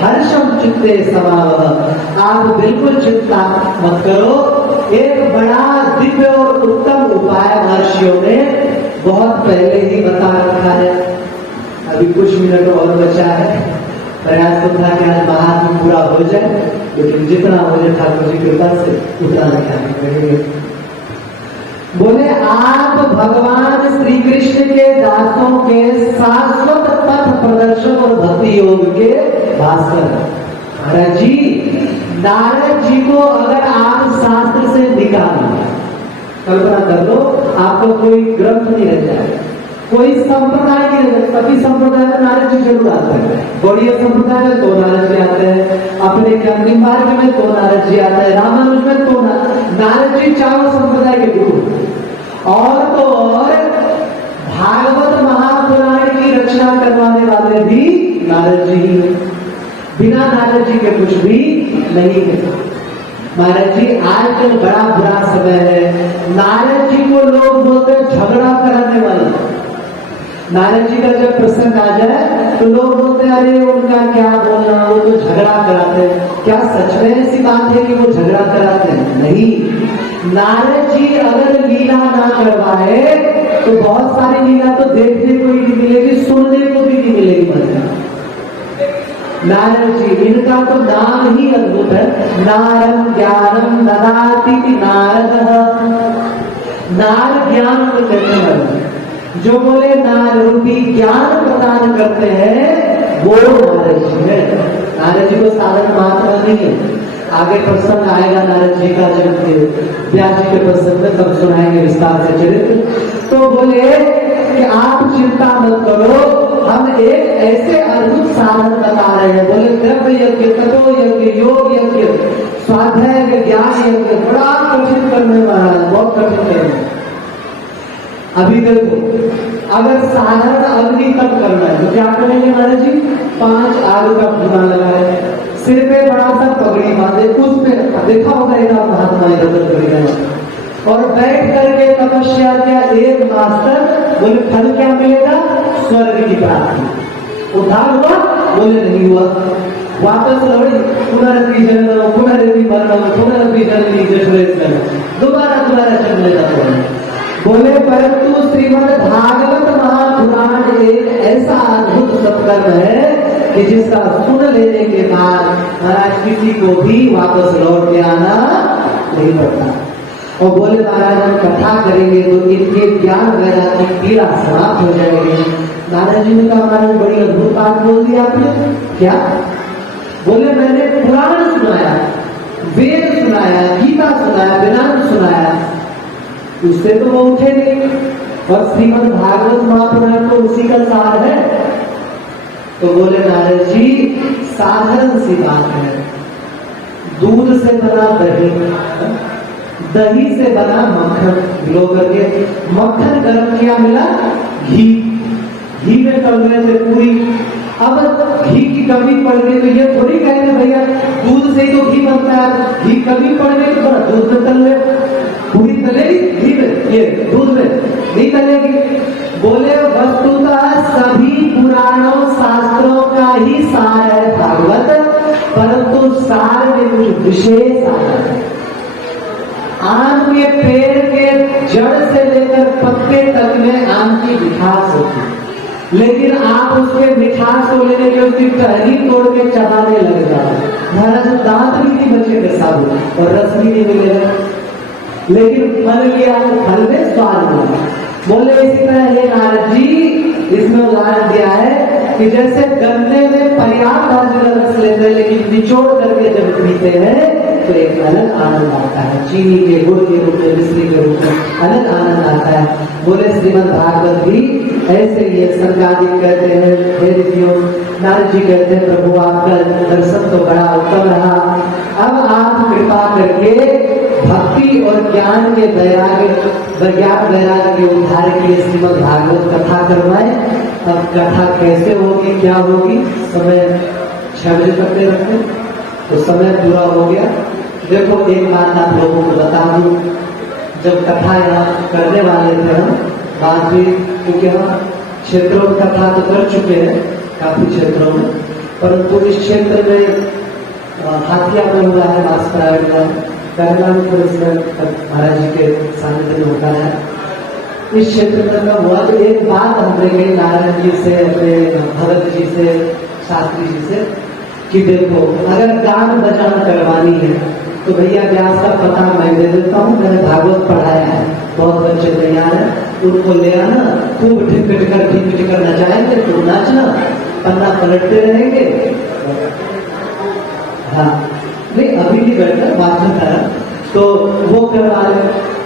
हर्षम चित्ते समावह, आप बिल्कुल चिंता मत करो। एक बड़ा दिव्य और उत्तम उपाय महर्षियों ने बहुत पहले ही बता रखा है। अभी कुछ मिनट और बचा है, प्रयास तो था कि आज महात्म पूरा हो जाए, लेकिन जितना हो जाए ठाकुर जी कृपा से उतना दिखाने करेंगे। बोले आप भगवान श्री कृष्ण के दासों के शाश्वत पद पथ प्रदर्शक और भक्ति योग के भास्कर। महाराज जी, नारद जी को अगर आप शास्त्र से निकालो, कल्पना कर लो, आपको कोई ग्रंथ नहीं रह जाएगा, कोई संप्रदाय नहीं रह जाएगा। सभी संप्रदाय में नारद जी जरूर आते हैं। गौड़ीय संप्रदाय में तो नारद जी आते हैं, अपने ज्ञानी मार्ग में तो नारद जी आते हैं, रामानुज में तो नारद जी चारों संप्रदाय के गुरु। और तो और भागवत महापुराण की रचना करवाने वाले भी नारद जी ही हैं। बिना नारद जी के कुछ भी नहीं है। महाराज जी, आजकल बड़ा बुरा समय है। नारद जी को लोग बोलते हैं झगड़ा कराने वाले। नारद जी का जब प्रसंग आ जाए तो लोग बोलते हैं अरे उनका क्या बोलना, वो तो झगड़ा कराते हैं। क्या सच में ऐसी बात है कि वो झगड़ा कराते हैं? नहीं। नारद जी अगर लीला ना करवाए तो बहुत सारी लीला तो देखने को ही नहीं मिलेगी, सुनने को भी नहीं मिलेगी। मतलब नारद जी, इनका तो नाम ही अद्भुत है। नारद ज्ञानम ददाति नारद, नार ज्ञान को देने वाले, जो बोले नार रूपी ज्ञान प्रदान करते हैं वो नारद जी है। नारद जी को साधारण महात्मा नहीं है। आगे प्रसंग आएगा नारद जी का, जब व्यास जी के प्रसंग में तब सुनाएंगे विस्तार से चरित्र। तो बोले कि आप चिंता मत करो, हम एक ऐसे अद्भुत साधन बता रहे हैं। बोले द्रव्य यज्ञ, तपो यज्ञ, योग यज्ञ, स्वाध्याय यज्ञ, ज्ञान यज्ञ, बड़ा कठिन करने वाला है, बहुत कठिन करना। अभी देखो, अगर साधारण अग्नि तप करना है तो क्या करेंगे महाराज जी? 5 आलू का धुआं लगाए, सिर पे बड़ा सा पगड़ी बांधे, उस पे देखा होगा एक महात्मा और बैठ करके तपस्या किया 1 मास तक। बोले फल क्या मिलेगा? स्वर्ग की प्राप्ति। उद्धार हुआ? बोले नहीं हुआ। वापस लौड़ी, पुनरपि जननम पुनरपि मरणम पुनरपि जननी जठरेश्वर, दोबारा चलने लगा। बोले परंतु श्रीमद् भागवत महापुराण एक ऐसा अद्भुत सत्कर्म है कि जिसका सुन लेने के बाद महाराज किसी को भी वापस लौट के आना नहीं पड़ता। और बोले महाराज हम कथा करेंगे तो इनके ज्ञान वैराग्य की पीड़ा समाप्त हो जाएगी। नारद जी ने कहा महाराज बड़ी अद्भुत बात बोल दी आपने। क्या? बोले मैंने पुराण सुनाया, वेद सुनाया, गीता सुनाया, वेदांत सुनाया, उससे तो वो उठे नहीं। और श्रीमद् भागवत महापुराण तो उसी का सार है। तो बोले नारद जी साधारण सी बात है, दूध से बना दही, दही से बना मक्खन, लो करके मक्खन गर्म किया, मिला घी, घी में तल रहे थे पूरी। अब घी की कमी पड़ गई तो ये थोड़ी कहेंगे भैया दूध से ही तो घी बनता है, घी कमी पड़ गई तो दूध में तल रहे, पूरी तलेगी घी में, ये दूध में नहीं तलेगी। बोले वस्तुतः सभी पुराणों शास्त्रों का ही सार है भागवत, परंतु सार में कुछ विशेष आता है। आम के पेड़ के जड़ से लेकर पत्ते तक में आम की मिठास होती है, लेकिन आप उसके मिठास को लेने के उसकी टहनी तोड़ के चबाने लग जाते, महाराज दांत भी नहीं बचेंगे साबुत और रस भी नहीं मिलेगा, लेकिन मन लिया तो फल में स्वाद मिला। बोले इसी तरह ये नारद जी इसमें उदाहरण दिया है कि जैसे गन्ने में पर्याप्त रस लेते हैं लेकिन निचोड़ करके जब पीते हैं तो एक अलग आनंद आता है, चीनी के गुड़ के रूप में, मिश्री के रूप में अलग आनंद आता है। बोले श्रीमद् भागवत भी ऐसे ही संगादिक कहते हैं, हे ऋषियों, नारद जी कहते हैं प्रभु आपका दर्शन तो बड़ा उत्तम रहा, अब आप कृपा करके भक्ति और ज्ञान के वैराग्य के उद्धार के श्रीमद् भागवत कथा करवाए। अब कथा कैसे होगी, क्या होगी, समय 6 बजे तक दे रखते, तो समय पूरा हो गया। देखो एक बात आप लोगों को बता दूं, जब कथा यहाँ करने वाले थे हम बात भी, क्योंकि हम क्षेत्रों में कथा तो कर चुके हैं काफी क्षेत्रों में, परंतु इस क्षेत्र में हाथिया में हुआ है, मास्टर महाराज जी के सानिध्य में होता है। इस क्षेत्र में कब हुआ तो एक बात हमने कही नारायण जी से, अपने भगत जी से, शास्त्री जी से कि देखो अगर गान बजान करवानी है तो भैया व्यास का पता मैं दे देता हूँ, मैंने भागवत पढ़ाया है, बहुत बच्चे तैयार है, उनको ले आना, खूब ठिक कर नचाएंगे, तुम नाचना, पन्ना पलटते रहेंगे। हाँ नहीं अभी भी बैठकर माध्यम तरह तो वो करवा रहे।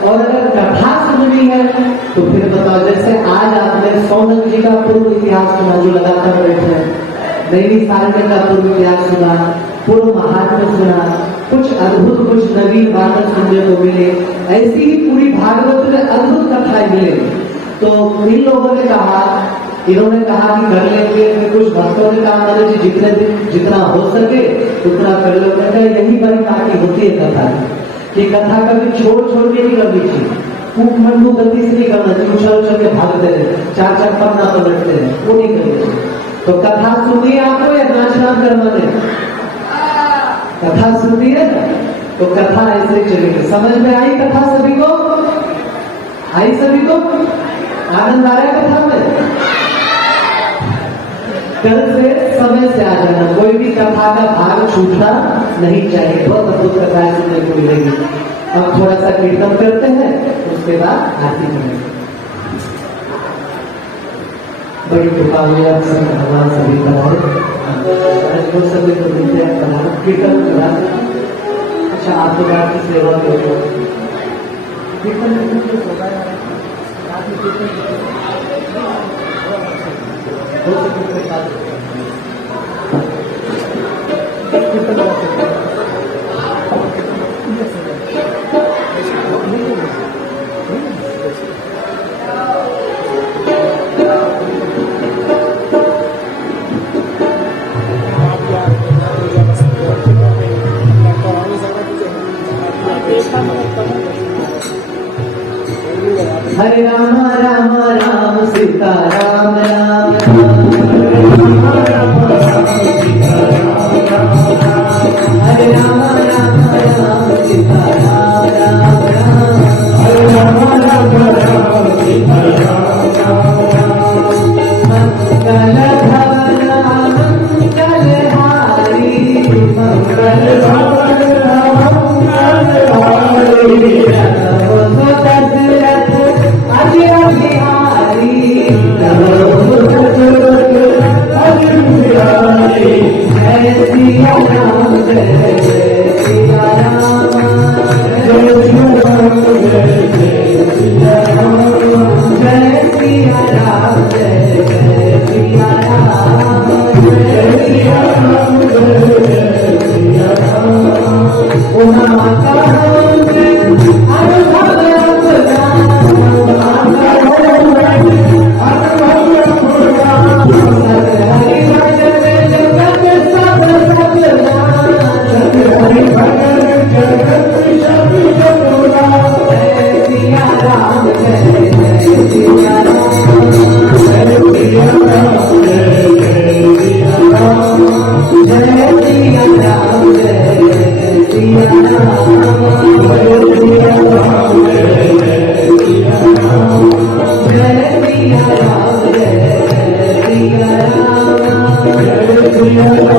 और अगर कथा सुननी है तो फिर बताओ, जैसे आज आपने सौनक जी का पूर्व इतिहास सुना जो लगातार बैठे हैं, नैनी सारण्य का पूर्व इतिहास सुना, पूर्व महात्म्य सुना, कुछ अद्भुत कुछ नवीन बातें सुनने को मिले। ऐसी ही पूरी भागवत में अद्भुत कथाएं मिले। तो इन लोगों ने कहा, इन्होंने कहा कि कर लेंगे, कुछ भक्तों ने कहा महाराज जी जितना हो सके उतना कर लो। यही बड़ी बाकी होती है कथा की, कथा कभी छोड़ के नहीं करनी चाहिए, खूब मंडू गति से नहीं करना चाहिए, उछल के भागते रहे, चार पन्ना पलटते रहे, वो नहीं करना। तो कथा सुनिए आपको या नाचना करवाने, कथा सुनती है तो कथा ऐसे चलेगी। समझ में आई कथा सभी को? आई सभी को? आनंद आया कथा में? कल से समय से आ जाना, कोई भी कथा का भाग छूटना नहीं चाहिए। बहुत अद्भुत कथाएं सुनने को मिलेगी। अब थोड़ा सा कीर्तन करते हैं, उसके बाद आरती करेंगे। बड़ी कृपा हुई आप सब भगवान सभी को सभी को मिलते हैं कीर्तन करा। अच्छा आपको बात की सेवा के हरे राम राम राम सीता राम राम हरे राम राम राम सीता राम राम हरे राम राम राम सीता राम मंगल भवन मंगल हारी मंगल भवन मंगल हारी Hare